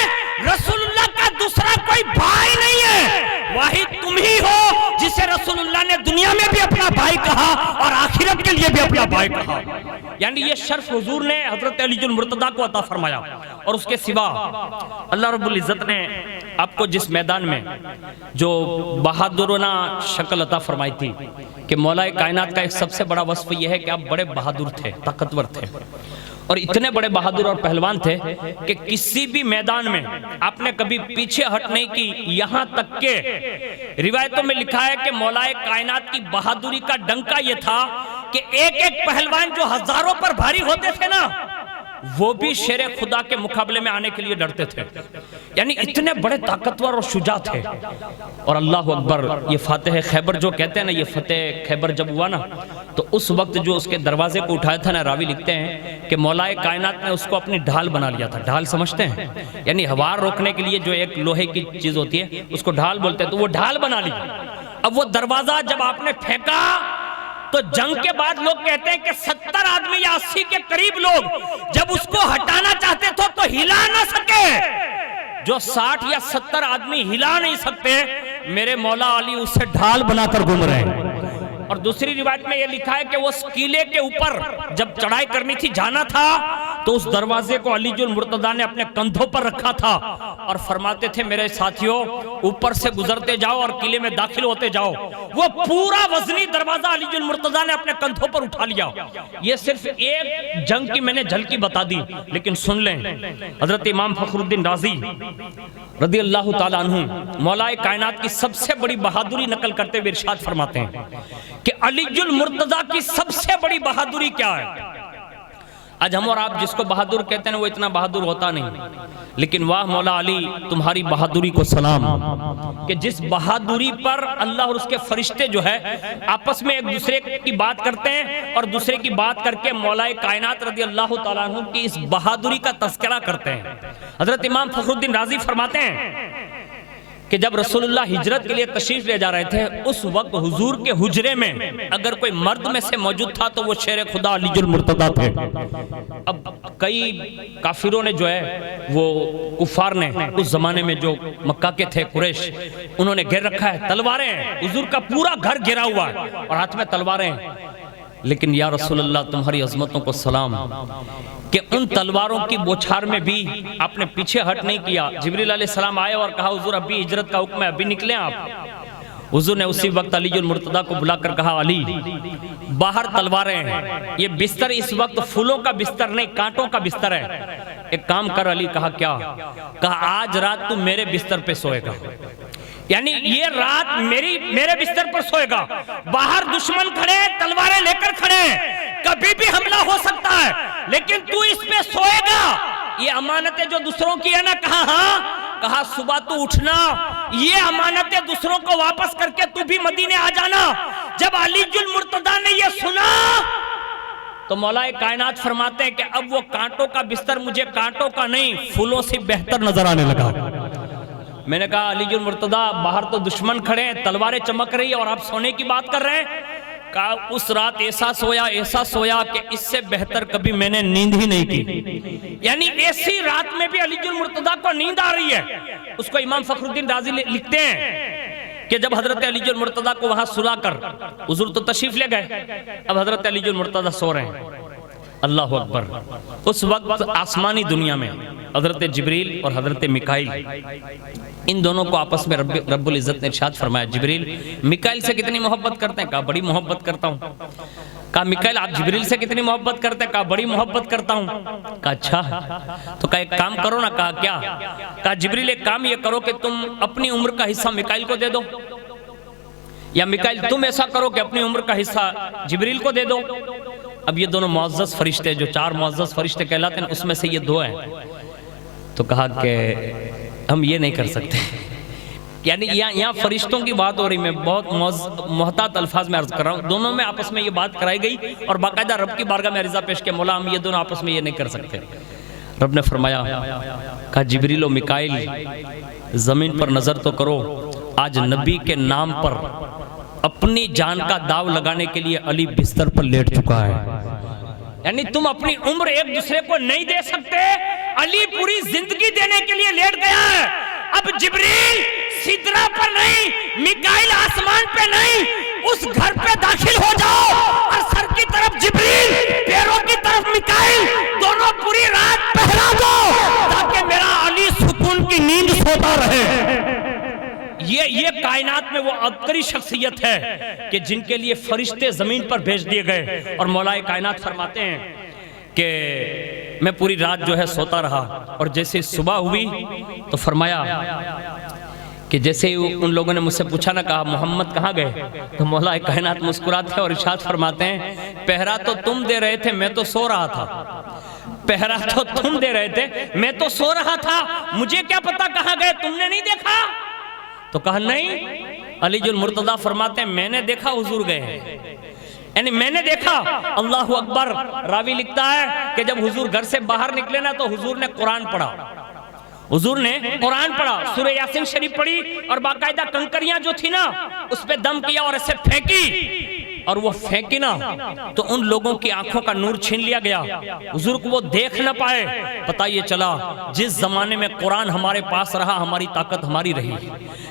رسول اللہ کا دوسرا کوئی بھائی نہیں ہے، واحد تم ہی ہو جسے رسول اللہ نے دنیا میں بھی اپنا بھائی کہا اور آخرت کے لیے بھی اپنا بھائی کہا۔ یعنی یہ شرف حضور نے حضرت علی المرتضیٰ کو عطا فرمایا، اور اس کے سوا اللہ رب العزت نے آپ کو جس میدان میں جو بہادرانہ شکل عطا فرمائی تھی کہ مولا کائنات کا ایک سب سے بڑا وصف یہ ہے کہ آپ بڑے بہادر تھے، طاقتور تھے، اور اتنے بڑے بہادر اور پہلوان تھے کہ کسی بھی میدان میں آپ نے کبھی پیچھے ہٹ نہیں کی، یہاں تک کہ روایتوں میں لکھا ہے کہ مولا کائنات کی بہادری کا ڈنکا یہ تھا کہ ایک ایک پہلوان جو ہزاروں پر بھاری ہوتے تھے نا، وہ بھی شیر خدا کے مقابلے میں آنے کے لیے ڈرتے تھے، یعنی اتنے بڑے طاقتور اور شجاع تھے۔ اور اللہ اکبر! یہ فاتح خیبر جو کہتے ہیں نا، یہ فتح خیبر جب ہوا نا، تو اس وقت جو اس کے دروازے کو اٹھایا تھا نا، راوی لکھتے ہیں کہ مولا کائنات نے اس کو اپنی ڈھال بنا لیا تھا۔ ڈھال سمجھتے ہیں؟ یعنی ہوار روکنے کے لیے جو ایک لوہے کی چیز ہوتی ہے اس کو ڈھال بولتے ہیں، تو وہ ڈھال بنا لی۔ اب وہ دروازہ جب آپ نے پھینکا تو جنگ کے بعد لوگ کہتے ہیں کہ 70 آدمی یا 80 کے قریب لوگ جب اس کو ہٹانا چاہتے تھے تو ہلا نہ سکے۔ جو 60 یا 70 آدمی ہلا نہیں سکتے، میرے مولا علی اس سے ڈھال بنا کر گھوم رہے ہیں۔ اور دوسری روایت میں یہ لکھا ہے کہ وہ اس قلعے کے اوپر جب چڑھائی کرنی تھی، جانا تھا، تو اس دروازے کو علی المرتضیٰ نے اپنے کندھوں پر رکھا تھا اور فرماتے تھے میرے ساتھیوں اوپر سے گزرتے جاؤ اور قلعے میں داخل ہوتے جاؤ۔ وہ پورا وزنی دروازہ علی المرتضیٰ نے اپنے کندھوں پر اٹھا لیا۔ یہ صرف ایک جنگ کی میں نے جھلکی بتا دی، لیکن سن لیں، حضرت امام فخر الدین رازی رضی اللہ تعالیٰ عنہ مولا کائنات کی سب سے بڑی بہادری نقل کرتے ہوئے ارشاد فرماتے ہیں کہ علی المرتضیٰ کی سب سے بڑی بہادری کیا ہے؟ آج ہم اور آپ جس کو بہادر کہتے ہیں وہ اتنا بہادر ہوتا نہیں، لیکن واہ مولا علی تمہاری بہادری کو سلام، کہ جس بہادری پر اللہ اور اس کے فرشتے جو ہے آپس میں ایک دوسرے کی بات کرتے ہیں اور دوسرے کی بات کر کے مولا کائنات رضی اللہ تعالیٰ عنہ کی اس بہادری کا تذکرہ کرتے ہیں۔ حضرت امام فخر الدین رازی فرماتے ہیں کہ جب رسول اللہ ہجرت کے لیے تشریف لے جا رہے تھے، اس وقت حضور کے حجرے میں اگر کوئی مرد میں سے موجود تھا تو وہ شیر خدا علی المرتضیٰ تھے۔ اب کئی کافروں نے جو ہے وہ کفار نے اس زمانے میں جو مکہ کے تھے قریش، انہوں نے گھیر رکھا ہے، تلواریں ہیں، حضور کا پورا گھر گھرا ہوا ہے اور ہاتھ میں تلواریں ہیں۔ لیکن یا رسول اللہ تمہاری عظمتوں کو سلام کہ ان تلواروں کی بوچھار میں بھی آپ نے پیچھے ہٹ نہیں کیا. جبریل علیہ السلام آئے اور کہا حضور ابھی ہجرت کا حکم ہے، ابھی نکلیں آپ. حضور نے اسی وقت علی المرتضیٰ کو بلا کر کہا علی باہر تلواریں ہیں، یہ بستر اس وقت پھولوں کا بستر نہیں کانٹوں کا بستر ہے. ایک کام کر علی. کہا کیا؟ کہا آج رات تو میرے بستر پہ سوئے گا، یعنی یہ رات میرے بستر پر سوئے گا. باہر دشمن کھڑے تلواریں لے کر کھڑے، کبھی بھی حملہ ہو سکتا ہے، لیکن تو اس پہ سوئے گا. یہ امانتیں جو دوسروں کی ہے نا. کہا ہاں. کہا صبح تو اٹھنا، یہ امانتیں دوسروں کو واپس کر کے تو بھی مدینے آ جانا. جب علی المرتضیٰ نے یہ سنا تو مولا کائنات فرماتے ہیں کہ اب وہ کانٹوں کا بستر مجھے کانٹوں کا نہیں پھولوں سے بہتر نظر آنے لگا. میں نے کہا علی المرتضیٰ باہر تو دشمن کھڑے ہیں، تلواریں چمک رہی ہیں اور آپ سونے کی بات کر رہے ہیں. کہا اس رات ایسا سویا کہ اس سے بہتر کبھی میں نے نیند ہی نہیں کی. یعنی ایسی رات میں بھی علی المرتضیٰ کو نیند آ رہی ہے. اس کو امام فخر الدین رازی لکھتے ہیں کہ جب حضرت علی المرتضیٰ کو وہاں سلا کر حضور تو تشریف لے گئے، اب حضرت علی المرتضیٰ سو رہے ہیں. اللہ اکبر. اس وقت آسمانی دنیا میں حضرت جبریل اور حضرت میکائیل ان دونوں کو آپس میں رب العزت نے ارشاد فرمایا جبریل میکائیل سے کتنی محبت کرتے ہیں؟ کہا بڑی محبت کرتا ہوں. کہا میکائیل آپ جبریل سے کتنی محبت کرتے ہیں؟ کہا بڑی محبت کرتا ہوں. کہا اچھا تو کہا ایک کام کرو نا. کہا کیا؟ کہا جبریل ایک کام یہ کرو کہ تم اپنی عمر کا حصہ میکائیل کو دے دو، یا میکائیل تم ایسا کرو کہ اپنی عمر کا حصہ جبریل کو دے دو. اب یہ دونوں معزز فرشتے جو 4 معزز فرشتے کہلاتے ہیں اس میں سے یہ 2 ہیں. تو کہا کہ ہم یہ نہیں کر سکتے. یعنی یہاں فرشتوں کی بات ہو رہی، میں بہت محتاط الفاظ میں عرض کر رہا ہوں. دونوں میں آپس میں یہ بات کرائی گئی اور باقاعدہ رب کی بارگاہ میں عرضہ پیش کیا مولا ہم یہ دونوں آپس میں یہ نہیں کر سکتے. رب نے فرمایا کہا جبریل و میکائیل زمین پر نظر تو کرو، آج نبی کے نام پر اپنی جان کا داو لگانے کے لیے علی بستر پر لیٹ چکا ہے. یعنی تم اپنی عمر ایک دوسرے کو نہیں دے سکتے، علی پوری زندگی دینے کے لیے لیٹ گیا ہے. اب جبریل سدرہ پر نہیں، میکائیل آسمان پہ نہیں، اس گھر پہ داخل ہو جاؤ اور سر کی طرف جبریل پیروں کی طرف میکائیل دونوں پوری رات پہلا دو تاکہ میرا علی سکون کی نیند سوتا رہے. یہ کائنات میں وہ عبقری شخصیت ہے کہ جن کے لیے فرشتے زمین پر بھیج دیے گئے. اور مولا کائنات فرماتے ہیں کہ میں پوری رات جو ہے سوتا رہا اور جیسے صبح ہوئی تو فرمایا کہ جیسے ان لوگوں نے مجھ سے پوچھا نہ کہا محمد کہاں گئے، تو مولا کائنات مسکراتے اور ارشاد فرماتے ہیں پہرا تو تم دے رہے تھے میں تو سو رہا تھا. پہرا تو تم دے رہے تھے میں تو سو رہا تھا، مجھے کیا پتا کہاں گئے، تم نے نہیں دیکھا؟ تو کہا نہیں. علی المرتضیٰ فرماتے ہیں میں نے دیکھا حضور گئے ہیں، یعنی میں نے دیکھا. اللہ اکبر. راوی لکھتا ہے کہ جب حضور گھر سے باہر نکلے نا تو حضور نے قرآن پڑھا. حضور نے قرآن پڑھا، سورہ یاسین شریف پڑھی اور باقاعدہ کنکریاں جو تھی نا اس پہ دم کیا اور اسے پھینکی، اور وہ پھینکی نا تو ان لوگوں کی آنکھوں کا نور چھین لیا گیا. حضور کو وہ دیکھ نہ پائے. پتہ یہ چلا جس زمانے میں قرآن ہمارے پاس رہا ہماری طاقت ہماری رہی،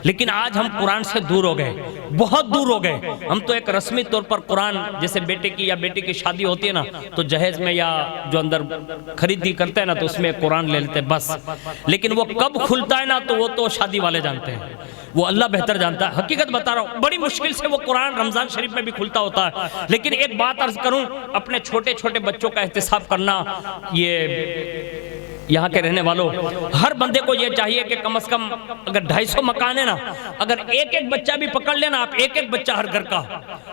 لیکن آج ہم قرآن سے دور ہو گئے، بہت دور ہو گئے. ہم تو ایک رسمی طور پر قرآن جیسے بیٹے کی یا بیٹی کی شادی ہوتی ہے نا تو جہیز میں یا جو اندر خریدی کرتے ہیں نا تو اس میں قرآن لے لیتے ہیں بس. لیکن وہ کب کھلتا ہے نا تو وہ تو شادی والے جانتے ہیں، وہ اللہ بہتر جانتا ہے. حقیقت بتا رہا ہوں بڑی مشکل سے وہ قرآن رمضان شریف میں بھی کھلتا ہوتا ہے. لیکن ایک بات عرض کروں، اپنے چھوٹے چھوٹے بچوں کا احتساب کرنا، یہ یہاں کے رہنے والوں ہر بندے کو یہ چاہیے کہ کم از کم اگر 250 مکان ہے نا، اگر ایک ایک بچہ بھی پکڑ لینا آپ، ایک ایک بچہ ہر گھر کا،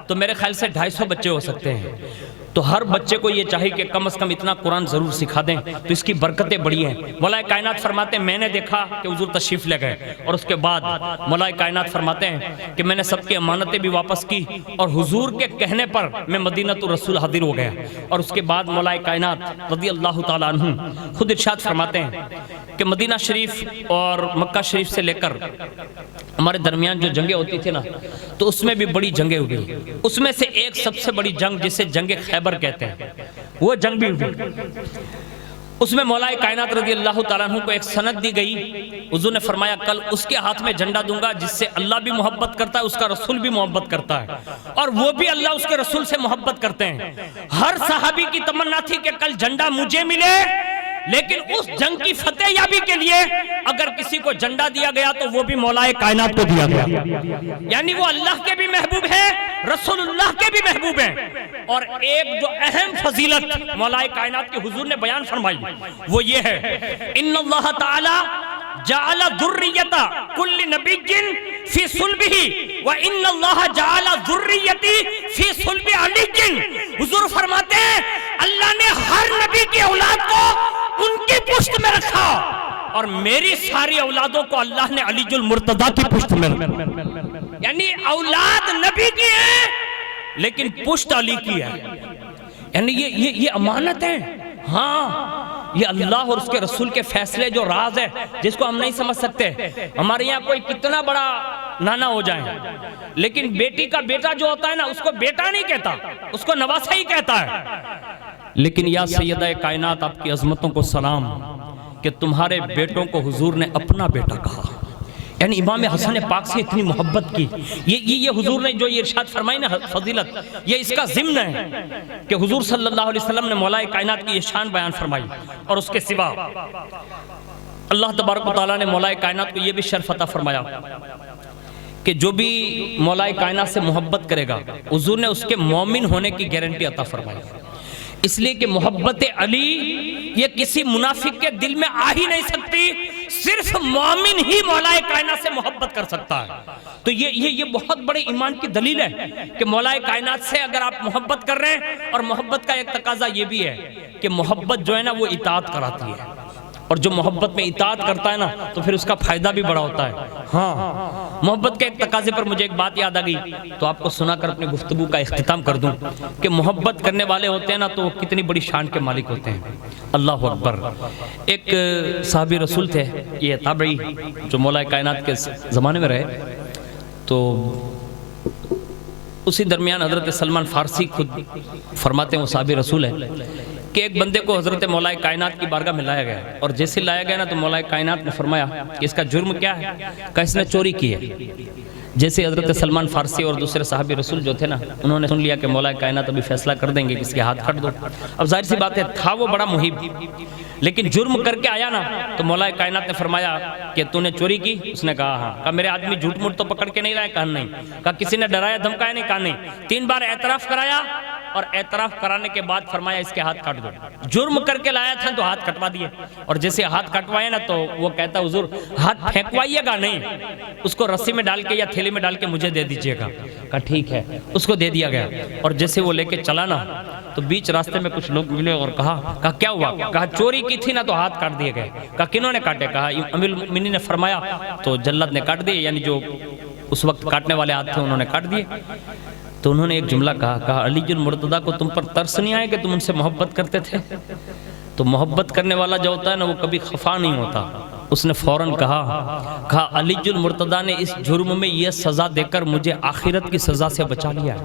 تو میرے خیال سے 250 بچے ہو سکتے ہیں. تو ہر بچے کو یہ چاہیے کہ کم از کم اتنا قرآن ضرور سکھا دیں تو اس کی برکتیں بڑی ہیں. مولا کائنات فرماتے ہیں میں نے دیکھا کہ حضور تشریف لے گئے اور اس کے بعد مولا کائنات فرماتے ہیں کہ میں نے سب کی امانتیں بھی واپس کی اور حضور کے کہنے پر میں مدینہ الرسول حاضر ہو گیا. اور اس کے بعد مولا کائنات رضی اللہ تعالیٰ عنہ خود ارشاد فرماتے ہیں کہ مدینہ شریف اور مکہ شریف سے لے کر ہمارے درمیان جو جنگیں ہوتی تھی نا تو اس میں بھی بڑی جنگیں ہوئی. اس میں سے ایک سب سے بڑی جنگ جسے جنگ خیبر کہتے ہیں وہ جنگ بھی ہوئی. اس میں مولا کائنات رضی اللہ تعالیٰ عنہ کو ایک سند دی گئی. حضور نے فرمایا کل اس کے ہاتھ میں جھنڈا دوں گا جس سے اللہ بھی محبت کرتا ہے، اس کا رسول بھی محبت کرتا ہے، اور وہ بھی اللہ اس کے رسول سے محبت کرتے ہیں. ہر صحابی کی تمنا تھی کہ کل جھنڈا مجھے ملے، لیکن اس جنگ کی فتح یابی کے لیے اگر کسی کو جھنڈا دیا گیا تو وہ بھی مولا کائنات کو دیا گیا. یعنی وہ اللہ کے بھی محبوب ہیں، رسول اللہ کے بھی محبوب ہیں. اور ایک جو اہم فضیلت مولا کائنات کی حضور نے بیان فرمائی وہ یہ ہے، ان اللہ تعالی جعل ذریۃ کل نبی فی صلبہ وان اللہ جعل ذریتی فی صلب علی. حضور فرماتے ہیں اللہ نے ہر نبی کی اولاد کو ان کی پشت میں رکھا، اور میری ساری اولادوں کو اللہ نے علی المرتضیٰ کی پشت میں رکھا. یعنی اولاد نبی کی ہے لیکن پشت علی کی ہے. یعنی یہ امانت ہے. ہاں یہ اللہ اور اس کے رسول کے فیصلے جو راز ہے جس کو ہم نہیں سمجھ سکتے. ہمارے یہاں کوئی کتنا بڑا نانا ہو جائے لیکن بیٹی کا بیٹا جو ہوتا ہے نا اس کو بیٹا نہیں کہتا، اس کو نواسا ہی کہتا ہے. لیکن یا سیدہ کائنات آپ کی عظمتوں کو سلام کہ تمہارے بیٹوں کو حضور نے اپنا بیٹا کہا. یعنی امام حسن پاک سے اتنی محبت کی. یہ حضور نے جو یہ ارشاد فرمائی نا فضیلت، یہ اس کا ضمن ہے کہ حضور صلی اللہ علیہ وسلم نے مولا کائنات کی یہ شان بیان فرمائی. اور اس کے سوا اللہ تبارک و تعالیٰ نے مولا کائنات کو یہ بھی شرف عطا فرمایا کہ جو بھی مولا کائنات سے محبت کرے گا حضور نے اس کے مومن ہونے کی گارنٹی عطا فرمائی. اس لیے کہ محبت علی یہ کسی منافق کے دل میں آ ہی نہیں سکتی، صرف مومن ہی مولا کائنات سے محبت کر سکتا ہے. تو یہ بہت بڑے ایمان کی دلیل ہے کہ مولا کائنات سے اگر آپ محبت کر رہے ہیں. اور محبت کا ایک تقاضا یہ بھی ہے کہ محبت جو ہے نا وہ اطاعت کراتی ہے، اور جو محبت میں اطاعت کرتا ہے نا تو پھر اس کا فائدہ بھی بڑا ہوتا ہے. ہاں محبت کے ایک تقاضے پر مجھے ایک بات یاد آ گئی تو آپ کو سنا کر اپنی گفتگو کا اختتام کر دوں کہ محبت کرنے والے ہوتے ہیں نا تو وہ کتنی بڑی شان کے مالک ہوتے ہیں. اللہ اکبر. ایک صحابی رسول تھے، یہ تابعی جو مولا کائنات کے زمانے میں رہے، تو اسی درمیان حضرت سلمان فارسی خود فرماتے ہیں، وہ صحابی رسول ہے، کہ ایک بندے کو حضرت مولا کائنات کی بارگاہ میں لایا گیا، اور جیسے لایا گیا نا تو مولا کائنات نے فرمایا کہ اس کا جرم کیا ہے؟ کہ اس نے چوری کی ہے. جیسے حضرت سلمان فارسی اور دوسرے صحابی رسول جو تھے نا انہوں نے سن لیا کہ مولا کائنات ابھی فیصلہ کر دیں گے کہ اس کے ہاتھ کٹ دو. اب ظاہر سی بات ہے تھا وہ بڑا محب، لیکن جرم کر کے آیا نا تو مولا کائنات نے فرمایا کہ تو نے چوری کی؟ اس نے کہا ہاں. کہا میرے آدمی جھوٹ موٹ تو پکڑ کے نہیں رہا ہے؟ کہا نہیں. کہا کسی نے ڈرایا دھمکایا نہیں؟ کہا نہیں. 3 بار اعتراف کرایا، اور اعتراف کرانے کے بعد فرمایا اس کے ہاتھ کاٹ دو. جرم کر کے لایا تھا تو ہاتھ کٹوا دیے. اور جیسے ہاتھ کٹوائے نا تو وہ کہتا حضور ہاتھ پھینکوائیے گا نہیں، اس کو رسی میں ڈال کے یا تھیلی میں ڈال کے مجھے دے دیجئے گا. کہا ٹھیک ہے. اس کو دے دیا گیا، اور جیسے وہ لے کے چلا نا تو بیچ راستے میں کچھ لوگ ملے اور کہا کیا ہوا؟ کہا چوری کی تھی نا تو ہاتھ کاٹ دیے گئے. کہا کنہوں نے کاٹے؟ کہا امیر المؤمنین نے فرمایا تو جلد نے کاٹ دیے، یعنی جو اس وقت کاٹنے والے ہاتھ تھے انہوں نے کاٹ دیے. تو انہوں نے ایک جملہ کہا علی المرتضیٰ کو تم پر ترس نہیں آئے کہ تم ان سے محبت کرتے تھے؟ تو محبت کرنے والا جو ہوتا ہے نا وہ کبھی خفا نہیں ہوتا. اس نے فوراً کہا علی المرتضیٰ نے اس جرم میں یہ سزا دے کر مجھے آخرت کی سزا سے بچا لیا.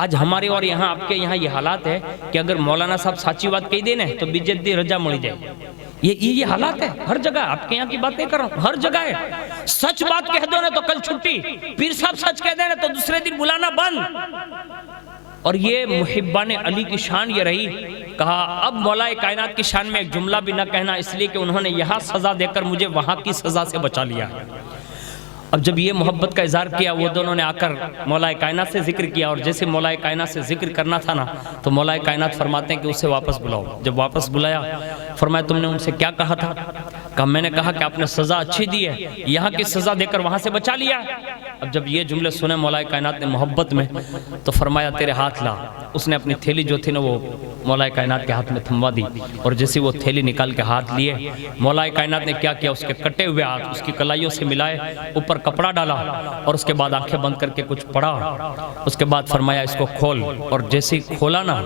آج ہمارے اور یہاں آپ کے یہاں یہ حالات ہے کہ اگر مولانا صاحب سچی بات کہی دینے تو بجدی رجا مڑی جائے. یہ حالات ہے ہر جگہ. آپ کے یہاں کی بات نہیں کر رہا ہوں، ہر جگہ ہے. سچ بات کہہ دو نا تو کل چھٹی، پیر صاحب سچ کہہ دے نا تو دوسرے دن بلانا بند. اور یہ محبان علی کی شان یہ رہی. کہا اب مولا کائنات کی شان میں ایک جملہ بھی نہ کہنا، اس لیے کہ انہوں نے یہاں سزا دے کر مجھے وہاں کی سزا سے بچا لیا. اب جب یہ محبت کا اظہار کیا وہ دونوں نے آ کر مولا کائنات سے ذکر کیا، اور جیسے مولا کائنات سے ذکر کرنا تھا نا تو مولا کائنات فرماتے ہیں کہ اسے واپس بلاؤ. جب واپس بلایا فرمایا تم نے ان سے کیا کہا تھا؟ کہا میں نے کہا کہ آپ نے سزا اچھی دی ہے، یہاں کی سزا دے کر وہاں سے بچا لیا. اب جب یہ جملے سنے مولا کائنات نے محبت میں تو فرمایا تیرے ہاتھ لا. اس نے اپنی تھیلی جو تھی نا وہ مولا کائنات کے ہاتھ میں تھموا دی، اور جیسے وہ تھیلی نکال کے ہاتھ لیے مولا کائنات نے کیا کیا، اس کے کٹے ہوئے ہاتھ اس کی کلائیوں سے ملائے، اوپر کپڑا ڈالا، اور اس کے بعد آنکھیں بند کر کے کچھ پڑھا. اس کے بعد فرمایا اس کو کھول. اور جیسے ہی کھولا نا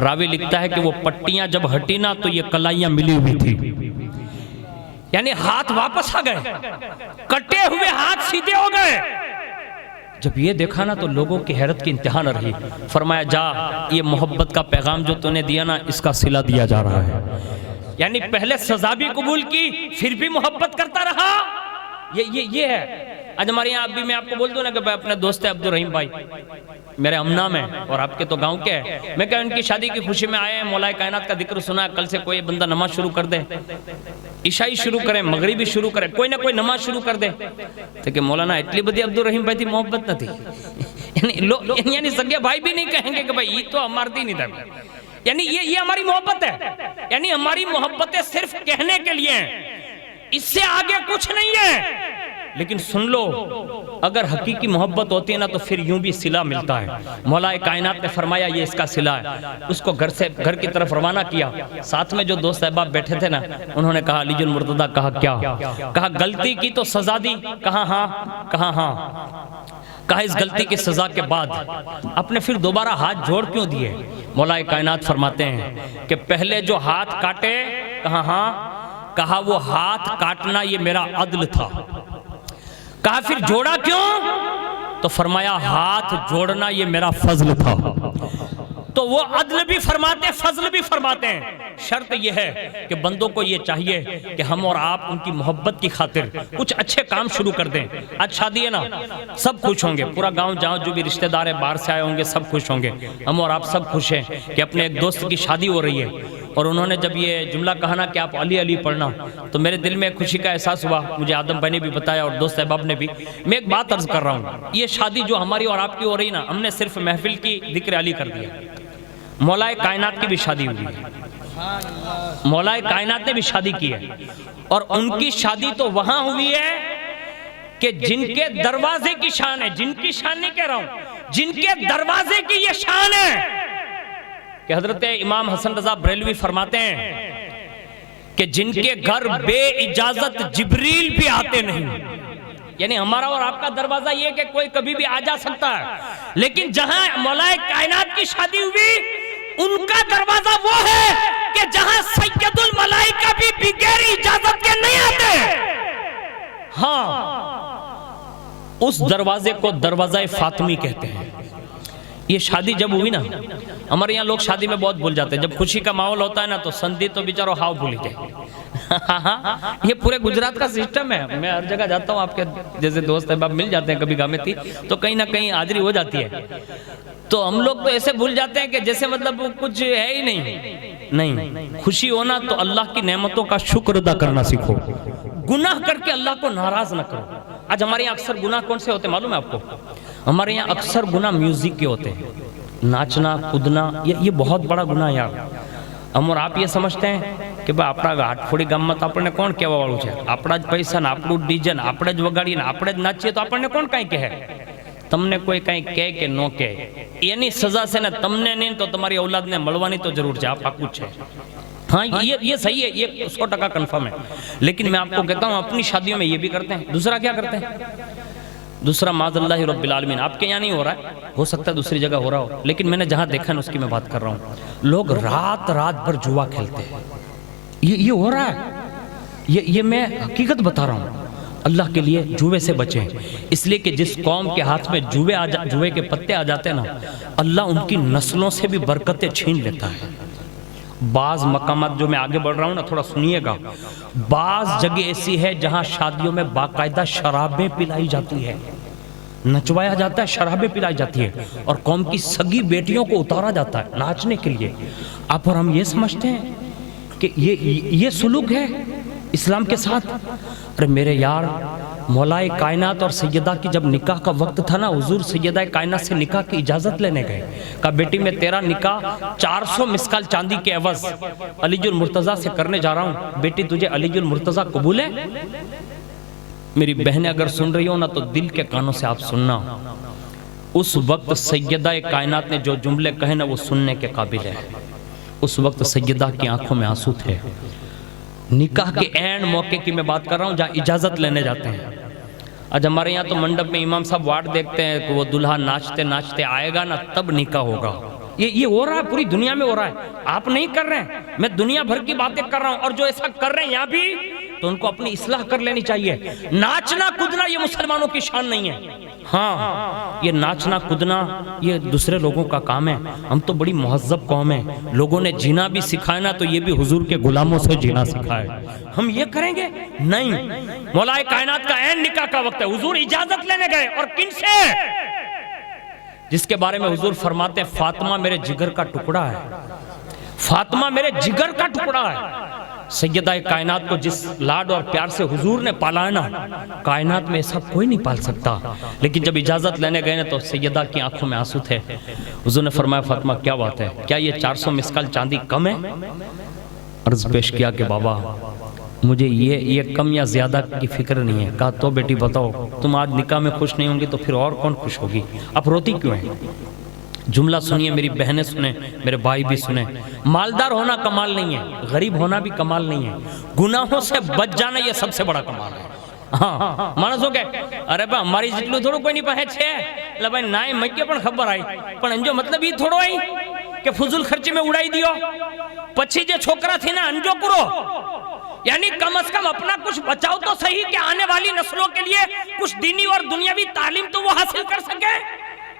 راوی لکھتا ہے کہ وہ پٹیاں جب ہٹی نا تو یہ کلائیاں ملی ہوئی تھی. یعنی ہاتھ واپس آ گئے، کٹے ہوئے ہاتھ سیدھے ہو گئے. جب یہ دیکھا نا تو لوگوں کی حیرت کی انتہا نہ رہی. فرمایا جا یہ محبت کا پیغام جو تو نے دیا نا اس کا صلہ دیا جا رہا ہے. یعنی پہلے سزا بھی قبول کی پھر بھی محبت کرتا رہا. یہ ہے. آج ہمارے یہاں اب بھی میں آپ کو بول دوں نا کہ اپنے دوست عبد الرحیم بھائی میرے امنا میں اور آپ کے تو گاؤں کے ہیں, میں کہا ان کی شادی کی خوشی میں آئے ہیں, مولا کائنات کا ذکر سنا ہے, کل سے کوئی بندہ نماز شروع کر دے, عشائی شروع کرے, مغربی شروع کرے, کوئی نہ کوئی نماز شروع کر دے. تو کہ مولانا اتنی بدی عبد الرحیم بھائی تھی, محبت نہ تھی. یعنی سگے بھائی بھی نہیں کہیں گے کہ بھائی یہ تو ہمارا دین نہیں تھا. یعنی یہ ہماری محبت ہے. یعنی ہماری محبتیں صرف کہنے کے لیے ہیں, اس سے آگے کچھ نہیں ہے. لیکن سن لو, اگر حقیقی محبت ہوتی ہے نا تو پھر یوں بھی صلہ ملتا ہے. مولا کائنات نے فرمایا یہ اس کا صلہ ہے. اس کو گھر کی طرف روانہ کیا. ساتھ میں جو دوست احباب بیٹھے تھے نا انہوں نے کہا علی المرتضیٰ, کہا کیا؟ کہا غلطی کی تو سزا دی. کہا ہاں. کہا ہاں. کہا اس غلطی کی سزا کے بعد آپ نے پھر دوبارہ ہاتھ جوڑ کیوں دیے؟ مولا کائنات فرماتے ہیں کہ پہلے جو ہاتھ کاٹے, کہا ہاں. کہا وہ ہاتھ کاٹنا یہ میرا عدل تھا. کہا پھر جوڑا کیوں؟ تو فرمایا ہاتھ جوڑنا یہ میرا فضل تھا. تو وہ عدل بھی فرماتے, فضل بھی فرماتے ہیں. شرط یہ ہے کہ بندوں کو یہ چاہیے کہ ہم اور آپ ان کی محبت کی خاطر کچھ اچھے کام شروع کر دیں. آج شادی ہے نا, سب خوش ہوں گے, پورا گاؤں جہاں جو بھی رشتہ دار ہے باہر سے آئے ہوں گے سب خوش ہوں گے. ہم اور آپ سب خوش ہیں کہ اپنے ایک دوست کی شادی ہو رہی ہے, اور انہوں نے جب یہ جملہ کہا نا کہ آپ علی علی پڑھنا, تو میرے دل میں ایک خوشی کا احساس ہوا. مجھے آدم بھائی نے بھی بتایا اور دوست احباب نے بھی. میں ایک بات عرض کر رہا ہوں, یہ شادی جو ہماری اور آپ کی ہو رہی نا, ہم نے صرف محفل کی ذکر علی کر دیا. مولا کائنات کی بھی شادی ہوئی ہے, مولا کائنات نے بھی شادی کی ہے, اور ان کی شادی تو وہاں ہوئی ہے کہ جن کے دروازے کی شان ہے, جن کی شان نہیں کہہ رہا ہوں, جن کے دروازے کی یہ شان ہے کہ حضرت امام حسن رضا بریلوی فرماتے ہیں کہ جن کے گھر بے اجازت جبریل بھی آتے نہیں. یعنی ہمارا اور آپ کا دروازہ یہ کہ کوئی کبھی بھی آ جا سکتا ہے, لیکن جہاں مولا کائنات کی شادی ہوئی ان کا دروازہ وہ ہے کہ جہاں سید الملائکہ بھی بغیر اجازت کے نہیں آتے. ہاں, اس دروازے کو دروازہ فاطمی کہتے ہیں. یہ شادی جب ہوئی نا, ہمارے یہاں لوگ شادی میں بہت بھول جاتے ہیں. جب خوشی کا ماحول ہوتا ہے نا تو سندھی تو بیچارو ہاؤ بھولی جائے. یہ پورے گجرات کا سسٹم ہے. میں ہر جگہ جاتا ہوں, آپ کے جیسے دوست احباب مل جاتے ہیں کبھی گاہ میں تھی تو کہیں نہ کہیں حاضری ہو جاتی ہے. تو ہم لوگ تو ایسے بھول جاتے ہیں کہ جیسے مطلب کچھ ہے ہی نہیں. خوشی ہونا تو اللہ کی نعمتوں کا شکر ادا کرنا سیکھو, گناہ کر کے اللہ کو ناراض نہ کرو. آج ہمارے یہاں اکثر گناہ کون سے ہوتے ہیں معلوم ہے آپ کو؟ ہمارے یہاں اکثر گناہ میوزک کے ہوتے ہیں, ناچنا کودنا. یہ بہت بڑا گناہ یار. ہم اور آپ یہ سمجھتے ہیں کہ بھائی اپنا گھاٹ پھوڑی گمت اپنے کون کہوا واળું છે, આપણા જ પૈસા ને આપણું ડીજે ને આપણે જ વગાડીએ ને આપણે જ નાચીએ તો આપણને કોણ કાંઈ કહે? તમને કોઈ કાંઈ કહે કે ન કહે, એની સજા છે ને તમને નહીં તો તમારી ઔલાદને મળવાની તો જરૂર છે. આ પાકું જ છે. ہاں یہ صحیح ہے, یہ 100% کنفرم ہے. لیکن میں آپ کو کہتا ہوں اپنی شادیوں میں یہ بھی کرتے ہیں. دوسرا کیا کرتے ہیں؟ دوسرا معاذ اللہ رب العالمین, آپ کے یہاں نہیں ہو رہا ہے, ہو سکتا ہے دوسری جگہ ہو رہا ہو, لیکن میں نے جہاں دیکھا ہے اس کی میں بات کر رہا ہوں. لوگ رات بھر جوا کھیلتے ہیں. یہ ہو رہا ہے, یہ میں حقیقت بتا رہا ہوں. اللہ کے لیے جوے سے بچیں, اس لیے کہ جس قوم کے ہاتھ میں جوے کے پتے آ جاتے ہیں نا, اللہ ان کی نسلوں سے بھی برکتیں چھین لیتا ہے. بعض مقامات جو میں آگے بڑھ رہا ہوں نا تھوڑا سنیے گا, بعض جگہ ایسی ہے جہاں شادیوں میں باقاعدہ شرابیں پلائی جاتی ہے, نچوایا جاتا ہے, شرابیں پلائی جاتی ہے, اور قوم کی سگی بیٹیوں کو اتارا جاتا ہے ناچنے کے لیے. آپ اور ہم یہ سمجھتے ہیں کہ یہ سلوک ہے اسلام کے ساتھ. ارے میرے یار, مولا کائنات اور سیدہ کی جب نکاح کا وقت تھا نا, حضور سیدہ کائنات سے نکاح کی اجازت لینے گئے. کہا بیٹی میں تیرا نکاح 400 مسکال چاندی کے عوض علی المرتضیٰ سے کرنے جا رہا ہوں. بیٹی تجھے علی المرتضیٰ قبول ہے؟ میری بہنیں اگر سن رہی ہو نا تو دل کے کانوں سے آپ سننا. اس وقت سیدہ کائنات نے جو جملے کہے نا وہ سننے کے قابل ہے. اس وقت سیدہ کی آنکھوں میں آنسو تھے. نکاح کے عین موقع کی میں بات کر رہا ہوں جہاں اجازت لینے جاتے ہیں. آج ہمارے یہاں تو منڈپ میں امام صاحب وارڈ دیکھتے ہیں کہ وہ دلہا ناچتے ناچتے آئے گا نا تب نکاح ہوگا. یہ ہو رہا ہے, پوری دنیا میں ہو رہا ہے. آپ نہیں کر رہے ہیں, میں دنیا بھر کی باتیں کر رہا ہوں, اور جو ایسا کر رہے ہیں یہاں بھی تو ان کو اپنی اصلاح کر لینی چاہیے. ناچنا کودنا یہ مسلمانوں کی شان نہیں ہے. ہاں یہ ناچنا کودنا یہ دوسرے لوگوں کا کام ہے، ہم تو بڑی مہذب قوم ہے، لوگوں نے جینا بھی سکھایا نا تو یہ بھی حضور کے غلاموں سے جینا سکھایا، ہم یہ کریں گے نہیں۔ مولا کائنات کا عین نکاح کا وقت ہے، حضور اجازت لینے گئے، اور کن سے؟ جس کے بارے میں حضور فرماتے ہیں فاطمہ میرے جگر کا ٹکڑا ہے، فاطمہ میرے جگر کا ٹکڑا ہے۔ سیدہ کائنات کو جس لاڈ اور پیار سے حضور نے پالا ہے نا، کائنات میں ایسا کوئی نہیں پال سکتا۔ لیکن جب اجازت لینے گئے نا تو سیدہ کی آنکھوں میں آنسو تھے۔ حضور نے فرمایا فاطمہ کیا بات ہے، کیا یہ 400 مسکال چاندی کم ہے؟ عرض پیش کیا کہ بابا مجھے یہ کم یا زیادہ کی فکر نہیں ہے۔ کہا تو بیٹی بتاؤ، تم آج نکاح میں خوش نہیں ہوں گی تو پھر اور کون خوش ہوگی؟ اب روتی کیوں ہے؟ جملہ سنیے، میری بہنیں سنیں، میرے بھائی بھی سنیں، مالدار ہونا کمال نہیں ہے، غریب ہونا بھی کمال نہیں ہے، گناہوں سے بچ جانا یہ سب سے بڑا کمال ہے۔ ہاں مانس ہو گئے ارے بھائی ہماری جتلو تھوڑو کوئی نہیں پہنچ ہے بھائی نہ مکے پر خبر آئی پر انجو مطلب یہ تھوڑو آئی کہ فضول خرچی میں اڑائی دیو پچھی جو چھوکرا تھی نا انجو کرو، یعنی کم از کم اپنا کچھ بچاؤ تو صحیح کہ آنے والی نسلوں کے لیے کچھ دینی اور دنیاوی تعلیم تو وہ حاصل کر سکے۔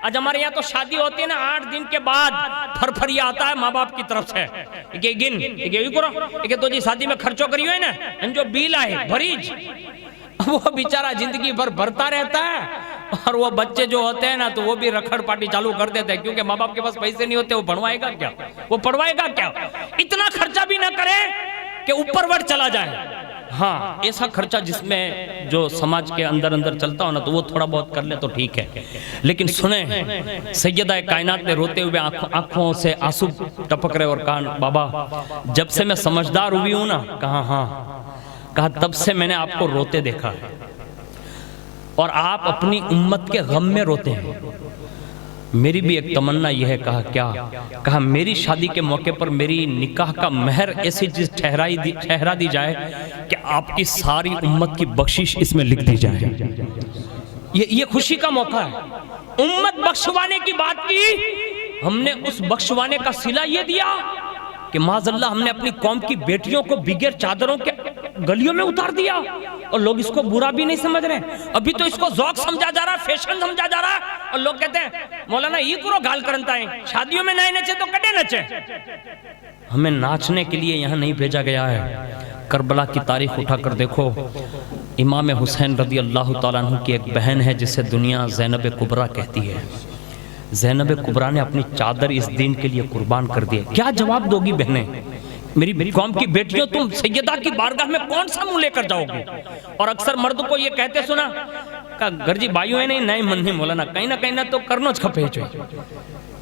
آج ہمارے یہاں تو شادی ہوتی ہے نا 8 دن کے بعد پھرپھری آتا ہے ماں باپ کی طرف سے کہ گن یہ کرو کہ تو جی شادی میں خرچو کری ہوئے نا انجو بیل آئے بھریج، وہ بیچارہ زندگی بھر بھرتا رہتا ہے، اور وہ بچے جو ہوتے ہیں نا تو وہ بھی رکھڑ پاٹی چالو کر دیتے ہیں کیونکہ ماں باپ کے پاس پیسے نہیں ہوتے، وہ بڑھوائے گا کیا، وہ پڑھوائے گا کیا، اتنا خرچہ بھی نہ کرے کہ اوپر وڑ چلا جائے۔ ہاں ایسا خرچہ جس میں جو سماج کے اندر اندر چلتا ہو نا تو وہ تھوڑا بہت کر لے تو ٹھیک ہے، لیکن سنیں سیدہ کائنات نے روتے ہوئے آنکھوں سے آنسو ٹپک رہے اور کہا بابا جب سے میں سمجھدار ہوئی ہوں نا، کہا ہاں، کہا تب سے میں نے آپ کو روتے دیکھا اور آپ اپنی امت کے غم میں روتے ہیں، میری بھی ایک تمنا یہ ہے، کہا کیا، کہا میری شادی کے موقع پر میری نکاح کا مہر ایسی چیز ٹھہرا دی جائے کہ آپ کی ساری امت کی بخشش اس میں لکھ دی جائے۔ یہ خوشی کا موقع ہے، امت بخشوانے کی بات کی، ہم نے اس بخشوانے کا صلہ یہ دیا کہ معاذ اللہ ہم نے اپنی قوم کی بیٹیوں کو بغیر چادروں کے گلیوں میں اتار دیا، اور لوگ اس کو برا بھی نہیں سمجھ رہے، ابھی تو اس کو ذوق سمجھا جا رہا ہے، فیشن سمجھا جا رہا ہے، اور لوگ کہتے ہیں مولانا یہ کرو گال کرنتا ہے، شادیوں میں نہیں نچے تو کٹے نچے۔ ہمیں ناچنے کے لیے یہاں نہیں بھیجا گیا ہے۔ کربلا کی تاریخ اٹھا کر دیکھو، امام حسین رضی اللہ تعالیٰ عنہ کی ایک بہن ہے جسے دنیا زینب کبریٰ کہتی ہے، زینب کبریٰ نے اپنی چادر اس دین کے لیے قربان کر دی۔ کیا جواب دو گی بہنیں؟ میری قوم کی بیٹیوں تم سیدہ کی بارگاہ میں کون سا منہ لے کر جاؤ گے؟ اور اکثر مرد کو یہ کہتے سنا کہ گرجی بھائیوں نہیں نئے من نہیں مولانا کہیں نہ تو کرنو چھپے جو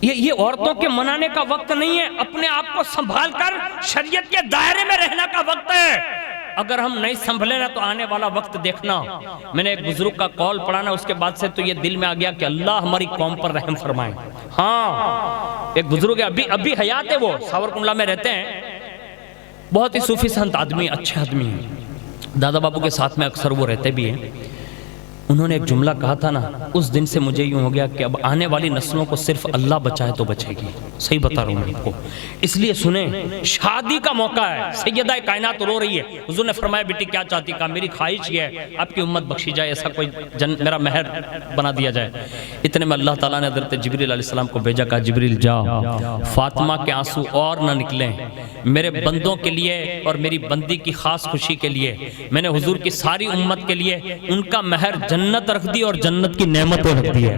یہ عورتوں کے منانے کا وقت نہیں ہے، اپنے آپ کو سنبھال کر شریعت کے دائرے میں رہنا کا وقت ہے۔ اگر ہم نہیں سنبھلے نا تو آنے والا وقت دیکھنا۔ میں نے ایک بزرگ کا قول پڑھا نا، اس کے بعد سے تو یہ دل میں آ گیا کہ اللہ ہماری قوم پر رحم فرمائے۔ ہاں ایک بزرگ ہے، ابھی حیات ہے، وہ ساورکنڈلا میں رہتے ہیں، بہت ہی صوفی سنت آدمی، اچھے آدمی ہیں، دادا بابو کے ساتھ میں اکثر وہ رہتے بھی ہیں۔ انہوں نے ایک جملہ کہا تھا نا، اس دن سے مجھے یوں ہو گیا کہ اب آنے والی نسلوں کو صرف اللہ بچائے تو بچے گی۔ صحیح بتا رہا ہوں آپ کو، اس لیے سنیں شادی کا موقع ہے، سیدہ کائنات رو رہی ہے، حضور نے فرمایا بیٹی کیا چاہتی؟ کہا میری خواہش یہ ہے آپ کی امت بخشی جائے، ایسا کوئی میرا مہر بنا دیا جائے۔ اتنے میں اللہ تعالیٰ نے حضرت جبریل علیہ السلام کو بھیجا، کہا جبریل جا، فاطمہ کے آنسو اور نہ نکلیں، میرے بندوں کے لیے اور میری بندی کی خاص خوشی کے لیے میں نے حضور کی ساری امت کے لیے ان کا مہر جنت رکھ دی اور جنت کی نعمتیں رکھ دی ہے۔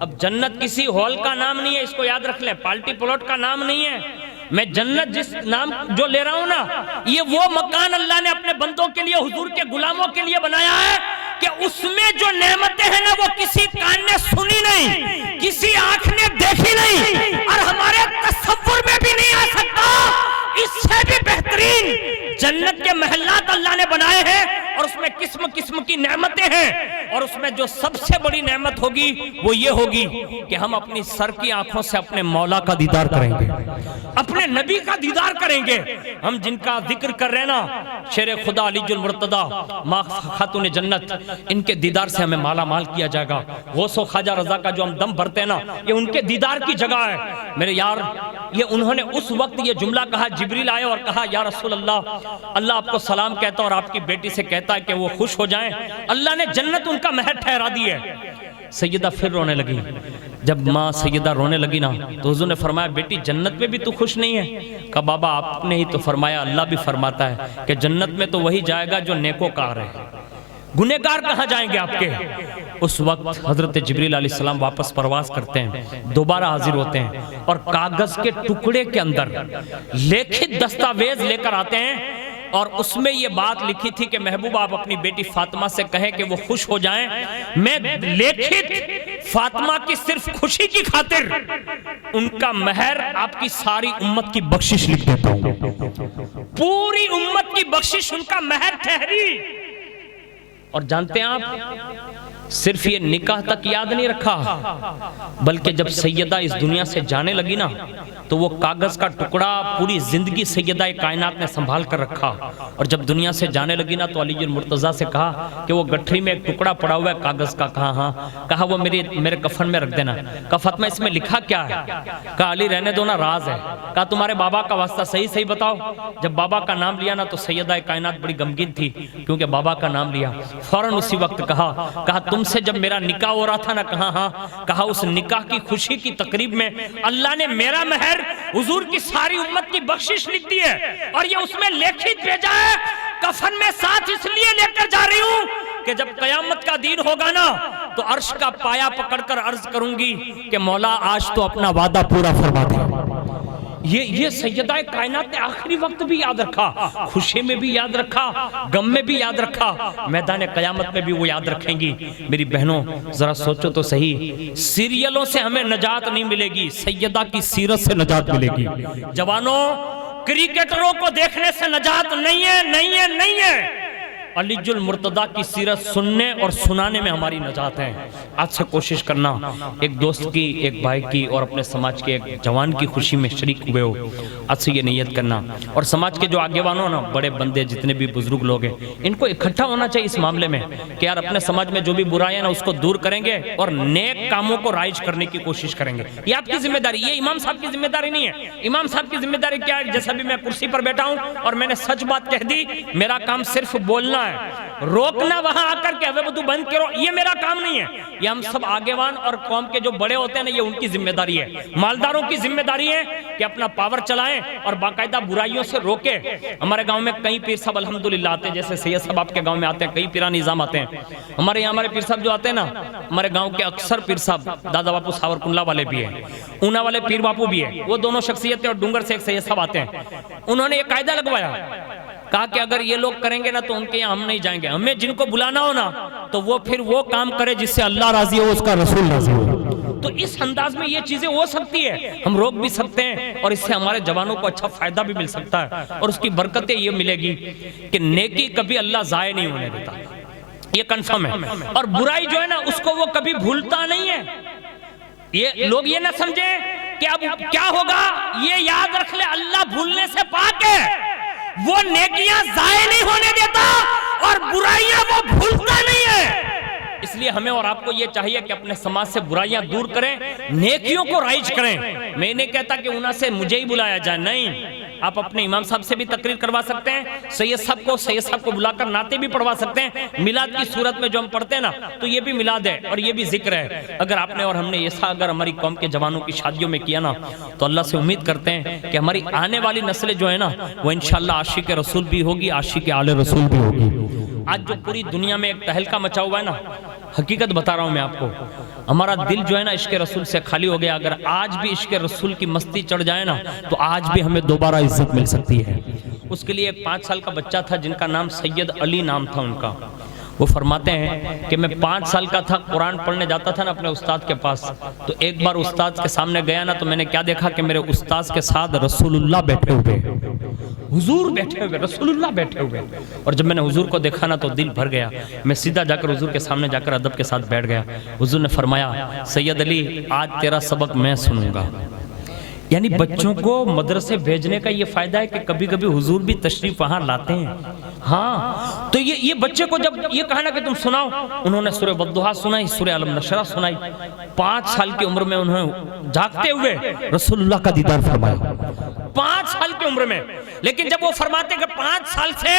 اب جنت کسی ہال کا نام نہیں ہے، اس کو یاد رکھ لیں، پالٹی پلاٹ کا نام نہیں ہے۔ میں جنت جس نام جو لے رہا ہوں نا، یہ وہ مکان اللہ نے اپنے بندوں کے لیے، حضور کے غلاموں کے لیے بنایا ہے کہ اس میں جو نعمتیں ہیں نا وہ کسی کان نے سنی نہیں، کسی آنکھ نے دیکھی نہیں، اور ہمارے تصور میں بھی نہیں آ سکتا۔ اس سے بھی بہترین جنت کے محلات اللہ نے بنائے ہیں، اور اس میں قسم قسم کی نعمتیں ہیں، اور اس میں جو سب سے بڑی نعمت ہوگی وہ یہ ہوگی کہ ہم اپنی سر کی آنکھوں سے اپنے مولا کا دیدار کریں گے، اپنے نبی کا دیدار کریں گے۔ ہم جن کا ذکر کر رہے ہیں نا، شیر خدا علی المرتضی، ماں خاتون جنت، ان کے دیدار سے ہمیں مالا مال کیا جائے گا۔ غوث و خواجہ رضا کا جو ہم دم بھرتے ہیں نا، یہ ان کے دیدار کی جگہ ہے۔ میرے یار، یہ انہوں نے اس وقت یہ جملہ کہا، جبریل آئے اور کہا یا رسول اللہ آپ کو سلام کہتا اور آپ کی بیٹی سے کہتا ہے کہ وہ خوش ہو جائیں، اللہ نے جنت ان کا مہر ٹھہرا دی ہے۔ سیدہ پھر رونے لگی. جب ماں سیدہ رونے لگی نا تو حضور نے فرمایا بیٹی جنت میں بھی تو خوش نہیں ہے؟ کہا بابا آپ نے ہی تو فرمایا, اللہ بھی فرماتا ہے کہ جنت میں تو وہی جائے گا جو نیکوکار ہے, گنہگار کہاں جائیں گے آپ کے؟ اس وقت حضرت جبریل علیہ السلام واپس پرواز کرتے ہیں, دوبارہ حاضر ہوتے ہیں اور کاغذ کے ٹکڑے کے اندر لکھت دستاویز لے کر آتے ہیں, اور اس میں یہ بات لکھی تھی کہ محبوب آپ اپنی بیٹی فاطمہ سے کہیں کہ وہ خوش ہو جائیں, میں لکھت فاطمہ کی صرف خوشی کی خاطر ان کا مہر آپ کی ساری امت کی بخشش لکھ دیتا ہوں, پوری امت کی بخشش ان کا مہر ٹھہری. اور جانتے ہیں آپ صرف یہ نکاح تک یاد نہیں رکھا, بلکہ جب سیدہ اس دنیا سے جانے لگی نا تو وہ کاغذ کا ٹکڑا پوری زندگی سیدہ کائنات نے سنبھال کر رکھا, اور جب دنیا سے جانے لگی نا تو علی المرتضیٰ سے کہا کہ وہ گٹھری میں ایک ٹکڑا پڑا ہوا ہے کاغذ کا. کہا ہاں. کہا وہ میرے کفن میں رکھ دینا. کہا فاطمہ اس میں لکھا کیا ہے؟ کہا علی رہنے دو نا, راز ہے. کہا تمہارے بابا کا واسطہ صحیح بتاؤ. جب بابا کا نام لیا نا تو سیدہ کائنات بڑی غمگین تھی کیونکہ بابا کا نام لیا. فوراً اسی وقت کہا تم سے جب میرا نکاح ہو رہا تھا نا, کہا ہاں. کہا اس نکاح کی خوشی کی تقریب میں اللہ نے میرا مہر حضور کی ساری امت کی بخشش لکھ دی ہے, اور یہ اس میں لکھت بھیجا ہے. کفن میں ساتھ اس لیے لے کر جا رہی ہوں کہ جب قیامت کا دن ہوگا نا تو عرش کا پایا پکڑ کر عرض کروں گی کہ مولا آج تو اپنا وعدہ پورا فرما دے. یہ سیدہ کائنات نے آخری وقت بھی یاد رکھا, خوشی میں بھی یاد رکھا, غم میں بھی یاد رکھا, میدان قیامت میں بھی وہ یاد رکھیں گی. میری بہنوں ذرا سوچو تو صحیح, سیریلوں سے ہمیں نجات نہیں ملے گی, سیدہ کی سیرت سے نجات ملے گی. جوانوں کرکٹروں کو دیکھنے سے نجات نہیں ہے, نہیں ہے, نہیں ہے. علی المرتضیٰ کی سیرت سننے اور سنانے میں ہماری نجات ہے. آج سے کوشش کرنا ایک دوست کی, ایک بھائی کی اور اپنے سماج کے ایک جوان کی خوشی میں شریک ہوئے ہو. آج سے یہ نیت کرنا, اور سماج کے جو آگے وانوں نا, بڑے بندے جتنے بھی بزرگ لوگ ہیں, ان کو اکٹھا ہونا چاہیے اس معاملے میں کہ یار اپنے سماج میں جو بھی برائیاں نا اس کو دور کریں گے اور نیک کاموں کو رائج کرنے کی کوشش کریں گے. یہ آپ کی ذمہ داری, یہ امام صاحب کی ذمہ داری نہیں ہے. امام صاحب کی ذمہ داری کیا ہے؟ جیسا بھی میں کرسی پر بیٹھا ہوں اور میں نے سچ بات کہہ دی, میرا کام صرف بولنا ہے, روکنا وہاں آ کر کے تو بند کرو, یہ میرا کام نہیں ہے. یہ ہم سب آگےوان اور قوم کے جو بڑے ہوتے ہیں نا, یہ ان کی ذمہ داری ہے. مالداروں کی ذمہ داری ہے کہ اپنا پاور چلائیں اور باقاعدہ برائیوں سے روکیں. ہمارے گاؤں میں کئی پیر صاحب الحمدللہ آتے ہیں, جیسے سید صاحب آپ کے گاؤں میں آتے ہیں, کئی پیران نظام آتے ہیں. ہمارے یہاں ہمارے پیر صاحب جو آتے ہیں نا, ہمارے گاؤں کے اکثر پیر صاحب دادا باپو ساور کنڈلا والے بھی ہیں, اونا والے پیر باپو بھی ہیں. وہ دونوں شخصیتیں, اور ڈونگر سے ایک سید صاحب آتے ہیں. انہوں نے یہ قاعدہ لگوایا, کہا کہ اگر یہ لوگ کریں گے نا تو ان کے یہاں ہم نہیں جائیں گے. ہمیں جن کو بلانا ہو نا تو وہ پھر وہ کام کرے جس سے اللہ راضی ہو, اس کا رسول راضی ہو. تو اس انداز میں یہ چیزیں ہو سکتی ہے, ہم روک بھی سکتے ہیں, اور اس سے ہمارے جوانوں کو اچھا فائدہ بھی مل سکتا ہے, اور اس کی برکتیں یہ ملے گی کہ نیکی کبھی اللہ ضائع نہیں ہونے دیتا, یہ کنفرم ہے. اور برائی جو ہے نا اس کو وہ کبھی بھولتا نہیں ہے. یہ لوگ یہ نہ سمجھیں کہ اب کیا ہوگا, یہ یاد رکھ لے اللہ بھولنے سے پاک ہے, وہ نیکیاں ضائع نہیں ہونے دیتا اور برائیاں وہ بھولتا نہیں ہے. اس لیے ہمیں اور آپ کو یہ چاہیے کہ اپنے سماج سے برائیاں دور کریں, نیکیوں کو رائج کریں. میں نہیں کہتا کہ انہاں سے مجھے ہی بلایا جائے, نہیں, آپ اپنے امام صاحب سے بھی تقریر کروا سکتے ہیں, سید صاحب کو بلا کر نعتیں بھی پڑھوا سکتے ہیں. میلاد کی صورت میں جو ہم پڑھتے ہیں نا تو یہ بھی میلاد ہے اور یہ بھی ذکر ہے. اگر آپ نے اور ہم نے ایسا اگر ہماری قوم کے جوانوں کی شادیوں میں کیا نا تو اللہ سے امید کرتے ہیں کہ ہماری آنے والی نسلیں جو ہے نا وہ انشاءاللہ عاشق رسول بھی ہوگی, عاشق آل رسول بھی ہوگی. آج جو پوری دنیا میں ایک تہلکہ مچا ہوا ہے نا, حقیقت بتا رہا ہوں میں آپ کو, ہمارا دل جو ہے نا عشق رسول سے خالی ہو گیا. اگر آج بھی عشق رسول کی مستی چڑھ جائے نا تو آج بھی ہمیں دوبارہ عزت مل سکتی ہے. اس کے لیے ایک 5 سال کا بچہ تھا جن کا نام سید علی نام تھا ان کا. وہ فرماتے ہیں کہ میں 5 سال کا تھا, قرآن پڑھنے جاتا تھا نا اپنے استاد کے پاس, تو ایک بار استاد کے سامنے گیا نا تو میں نے کیا دیکھا کہ میرے استاد کے ساتھ رسول اللہ بیٹھے ہوئے, حضور بیٹھے ہوئے, رسول اللہ بیٹھے ہوئے. اور جب میں نے حضور کو دیکھا نا تو دل بھر گیا. میں سیدھا جا کر حضور کے سامنے جا کر ادب کے ساتھ بیٹھ گیا. حضور نے فرمایا, سید علی آج تیرا سبق میں سنوں گا. یعنی بچوں کو مدرسے بھیجنے کا یہ فائدہ ہے کہ کبھی کبھی حضور بھی تشریف وہاں لاتے ہیں. ہاں, تو یہ بچے کو جب یہ کہا نا کہ تم سناؤ, انہوں نے سورہ والضحیٰ سنائی, سورہ علم نشرہ سنائی. 5 سال کی عمر میں انہوں نے جاگتے ہوئے رسول اللہ کا دیدار فرمایا, 5 سال کی عمر میں. لیکن جب وہ فرماتے کہ 5 سال سے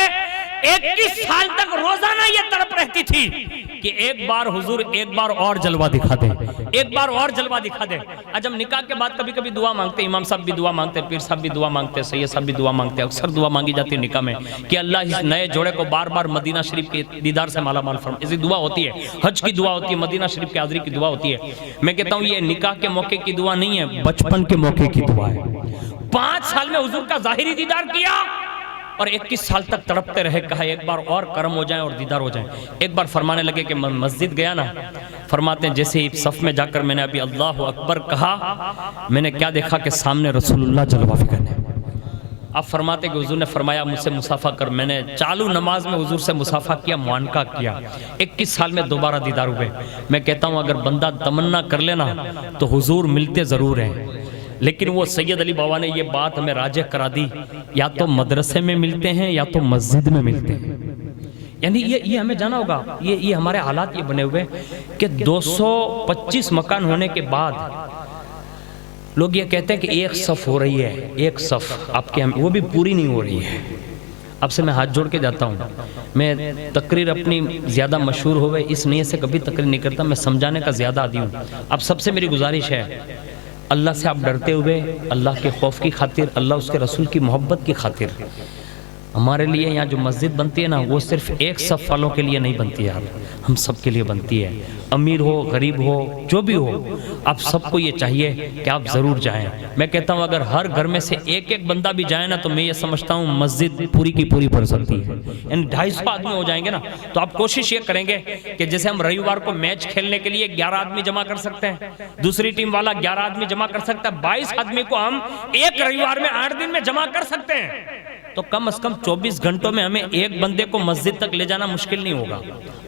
21 سال تک روزانہ یہ تڑپ رہتی تھی کہ ایک بار حضور ایک بار اور جلوہ دکھا دے، ایک بار اور جلوہ دکھا دے۔ آج ہم نکاح کے بعد کبھی کبھی دعا مانگتے، امام صاحب بھی دعا مانگتے، پیر صاحب بھی دعا مانگتے، سید صاحب بھی دعا مانگتے، اکثر دعا مانگی جاتی ہے نکاح میں کہ اللہ اس نئے جوڑے کو بار بار مدینہ شریف کے دیدار سے مالا مال فرما۔ اسی دعا ہوتی ہے، حج کی دعا ہوتی ہے، مدینہ شریف کی حاضری کی دعا ہوتی ہے۔ میں کہتا ہوں یہ نکاح کے موقع کی دعا نہیں ہے، بچپن کے موقع کی دعا ہے۔ 5 سال میں حضور کا ظاہری دیدار کیا اور 21 سال تک تڑپتے رہے، کہا ایک بار اور کرم ہو جائیں اور دیدار ہو جائیں۔ ایک بار فرمانے لگے کہ میں مسجد گیا نا، فرماتے ہیں جیسے ہی صف میں جا کر میں نے ابھی اللہ اکبر کہا، میں نے کیا دیکھا کہ سامنے رسول اللہ جلوہ فکر ہے۔ آپ فرماتے کہ حضور نے فرمایا مجھ سے مصافحہ کر، میں نے چالو نماز میں حضور سے مصافحہ کیا، معانقہ کیا، 21 سال میں دوبارہ دیدار ہوئے۔ میں کہتا ہوں اگر بندہ تمنا کر لینا تو حضور ملتے ضرور ہیں، لیکن وہ سید علی بابا نے یہ بات ہمیں راجح کرا دی، یا تو مدرسے میں ملتے ہیں یا تو مسجد میں ملتے ہیں۔ یعنی یہ ہمیں جانا ہوگا، یہ ہمارے حالات یہ بنے ہوئے کہ 225 مکان ہونے کے بعد لوگ یہ کہتے ہیں کہ ایک صف ہو رہی ہے، ایک صف آپ کے، وہ بھی پوری نہیں ہو رہی ہے۔ اب سے میں ہاتھ جوڑ کے جاتا ہوں، میں تقریر اپنی زیادہ مشہور ہوئے اس نیت سے کبھی تقریر نہیں کرتا، میں سمجھانے کا زیادہ عادی ہوں۔ اب سب سے میری گزارش ہے، اللہ سے آپ ڈرتے ہوئے، اللہ کے خوف کی خاطر، اللہ اس کے رسول کی محبت کی خاطر، ہمارے لیے یہاں جو مسجد بنتی ہے نا، وہ صرف ایک صف والوں کے لیے نہیں بنتی ہے، ہم سب کے لیے بنتی ہے، امیر ہو غریب ہو جو بھی ہو، آپ سب کو یہ چاہیے کہ آپ ضرور جائیں۔ میں کہتا ہوں اگر ہر گھر میں سے ایک ایک بندہ بھی جائے نا تو میں یہ سمجھتا ہوں مسجد پوری کی پوری بھر سکتی ہے، یعنی 250 آدمی ہو جائیں گے نا تو آپ کوشش یہ کریں گے کہ جیسے ہم رویوار کو میچ کھیلنے کے لیے 11 آدمی جمع کر سکتے ہیں، دوسری ٹیم والا 11 آدمی جمع کر سکتا ہے، 22 آدمی کو ہم ایک رویوار میں 8 دن میں جمع کر سکتے ہیں، تو کم از کم 24 گھنٹوں میں ہمیں ایک بندے کو مسجد تک لے جانا مشکل نہیں ہوگا،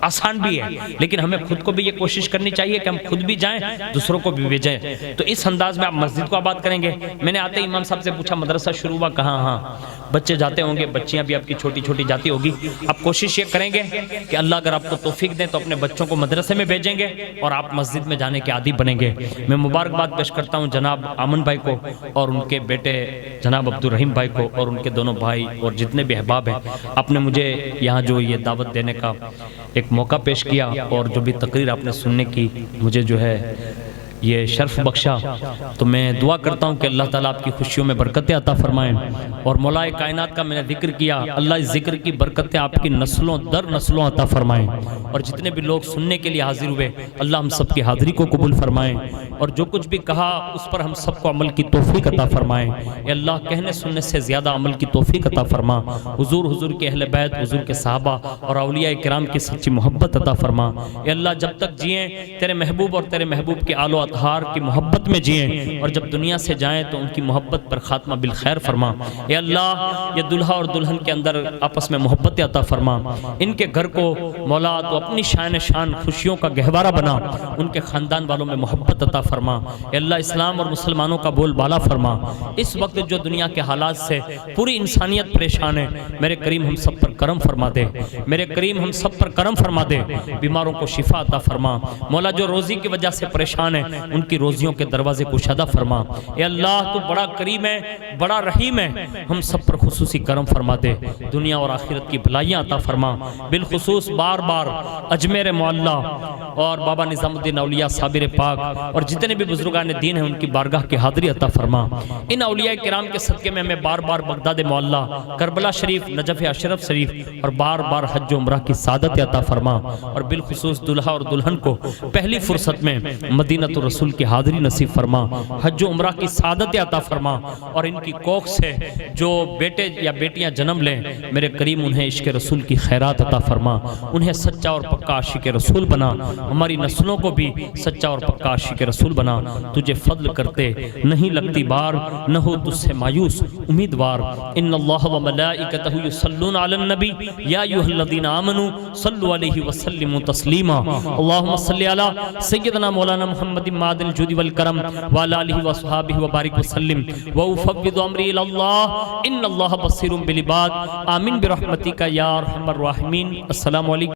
آسان بھی ہے، لیکن ہمیں خود کو بھی یہ کوشش کرنی چاہیے کہ ہم خود بھی جائیں دوسروں کو بھی بھیجیں۔ تو اس انداز میں آپ مسجد کو آباد کریں گے۔ میں نے آتے امام صاحب سے پوچھا مدرسہ شروع ہوا کہاں؟ ہاں بچے جاتے ہوں گے، بچیاں بھی آپ کی چھوٹی چھوٹی جاتی ہوگی۔ آپ کوشش یہ کریں گے کہ اللہ اگر آپ کو توفیق دیں تو اپنے بچوں کو مدرسے میں بھیجیں گے اور آپ مسجد میں جانے کے عادی بنیں گے۔ میں مبارکباد پیش کرتا ہوں جناب آمن بھائی کو اور ان کے بیٹے جناب عبدالرحیم بھائی کو اور ان کے دونوں بھائی اور جتنے بھی احباب ہیں، آپ نے مجھے یہاں جو یہ دعوت دینے کا ایک موقع پیش کیا اور جو بھی تقریر آپ نے سننے کی مجھے جو ہے یہ شرف بخشا، تو میں دعا کرتا ہوں کہ اللہ تعالیٰ آپ کی خوشیوں میں برکتیں عطا فرمائیں، اور مولا کائنات کا میں نے ذکر کیا، اللہ اس ذکر کی برکتیں آپ کی نسلوں در نسلوں عطا فرمائیں، اور جتنے بھی لوگ سننے کے لیے حاضر ہوئے اللہ ہم سب کی حاضری کو قبول فرمائیں، اور جو کچھ بھی کہا اس پر ہم سب کو عمل کی توفیق عطا فرمائیں۔ اے اللہ کہنے سننے سے زیادہ عمل کی توفیق عطا فرما، حضور کے اہل بیت، حضور کے صحابہ اور اولیاء کرام کی سچی محبت عطا فرما۔ اے اللہ جب تک جئیں تیرے محبوب اور تیرے محبوب کے آل و اطہار کی محبت میں جئیں، اور جب دنیا سے جائیں تو ان کی محبت پر خاتمہ بالخیر فرما۔ اے اللہ یہ دلہا اور دلہن کے اندر آپس میں محبت عطا فرما، ان کے گھر کو مولا تو اپنی شان خوشیوں کا گہوارہ بنا، ان کے خاندان والوں میں محبت عطا فرما۔ اے اللہ اسلام اور مسلمانوں کا بول بالا فرما۔ اس وقت جو دنیا کے حالات سے پوری انسانیت پریشان ہے، میرے کریم ہم سب پر کرم فرما دے، میرے کریم ہم سب پر کرم فرما دے، بیماروں کو شفا عطا فرما۔ مولا جو روزی کی وجہ سے پریشان ہے ان کی روزیوں کے دروازے کشادہ فرما۔ اے اللہ تو بڑا کریم ہے، بڑا رحیم ہے، ہم سب پر خصوصی کرم فرما دے، دنیا اور آخرت کی بھلائیاں عطا فرما۔ بالخصوص بار بار اجمیر معلیٰ اور بابا نظام الدین اولیاء صابر پاک اور جتنے بھی بزرگان دین ہیں ان کی بارگاہ کی حاضری عطا فرما۔ ان اولیاء کرام کے صدقے میں ہمیں بار بار بغداد معلیٰ، کربلا شریف، نجف اشرف شریف اور بار بار حج و عمرہ کی سعادت عطا فرما، اور بالخصوص دلہا اور دلہن کو پہلی فرصت میں مدینۃ الرسول کی حاضری نصیب فرما، حج و عمرہ کی سعادت عطا فرما، اور ان کی کوکھ سے جو بیٹے یا بیٹیاں جنم لیں میرے کریم انہیں عشق رسول کی خیرات عطا فرما، انہیں سچا اور پکا عاشق رسول بنا، ہماری نسلوں کو بھی سچا اور پکا عاشق رسول بنا۔ تجھے فضل کرتے نہیں لگتی بار، نہ ہو تجھ سے مایوس امیدوار۔ ان اللہ و ملائکتہ یصلون علی النبی یا ایھا الذین آمنوا صلوا علیہ وسلموا تسلیما۔ اللہم صلی علی سیدنا مولانا محمد معدن الجود والکرم وعلی آلہ وصحابہ وبارک وسلم وافوض امری الی اللہ ان اللہ بصیر بالعباد۔ آمین برحمتک یا ارحم الراحمین۔ السلام علیکم۔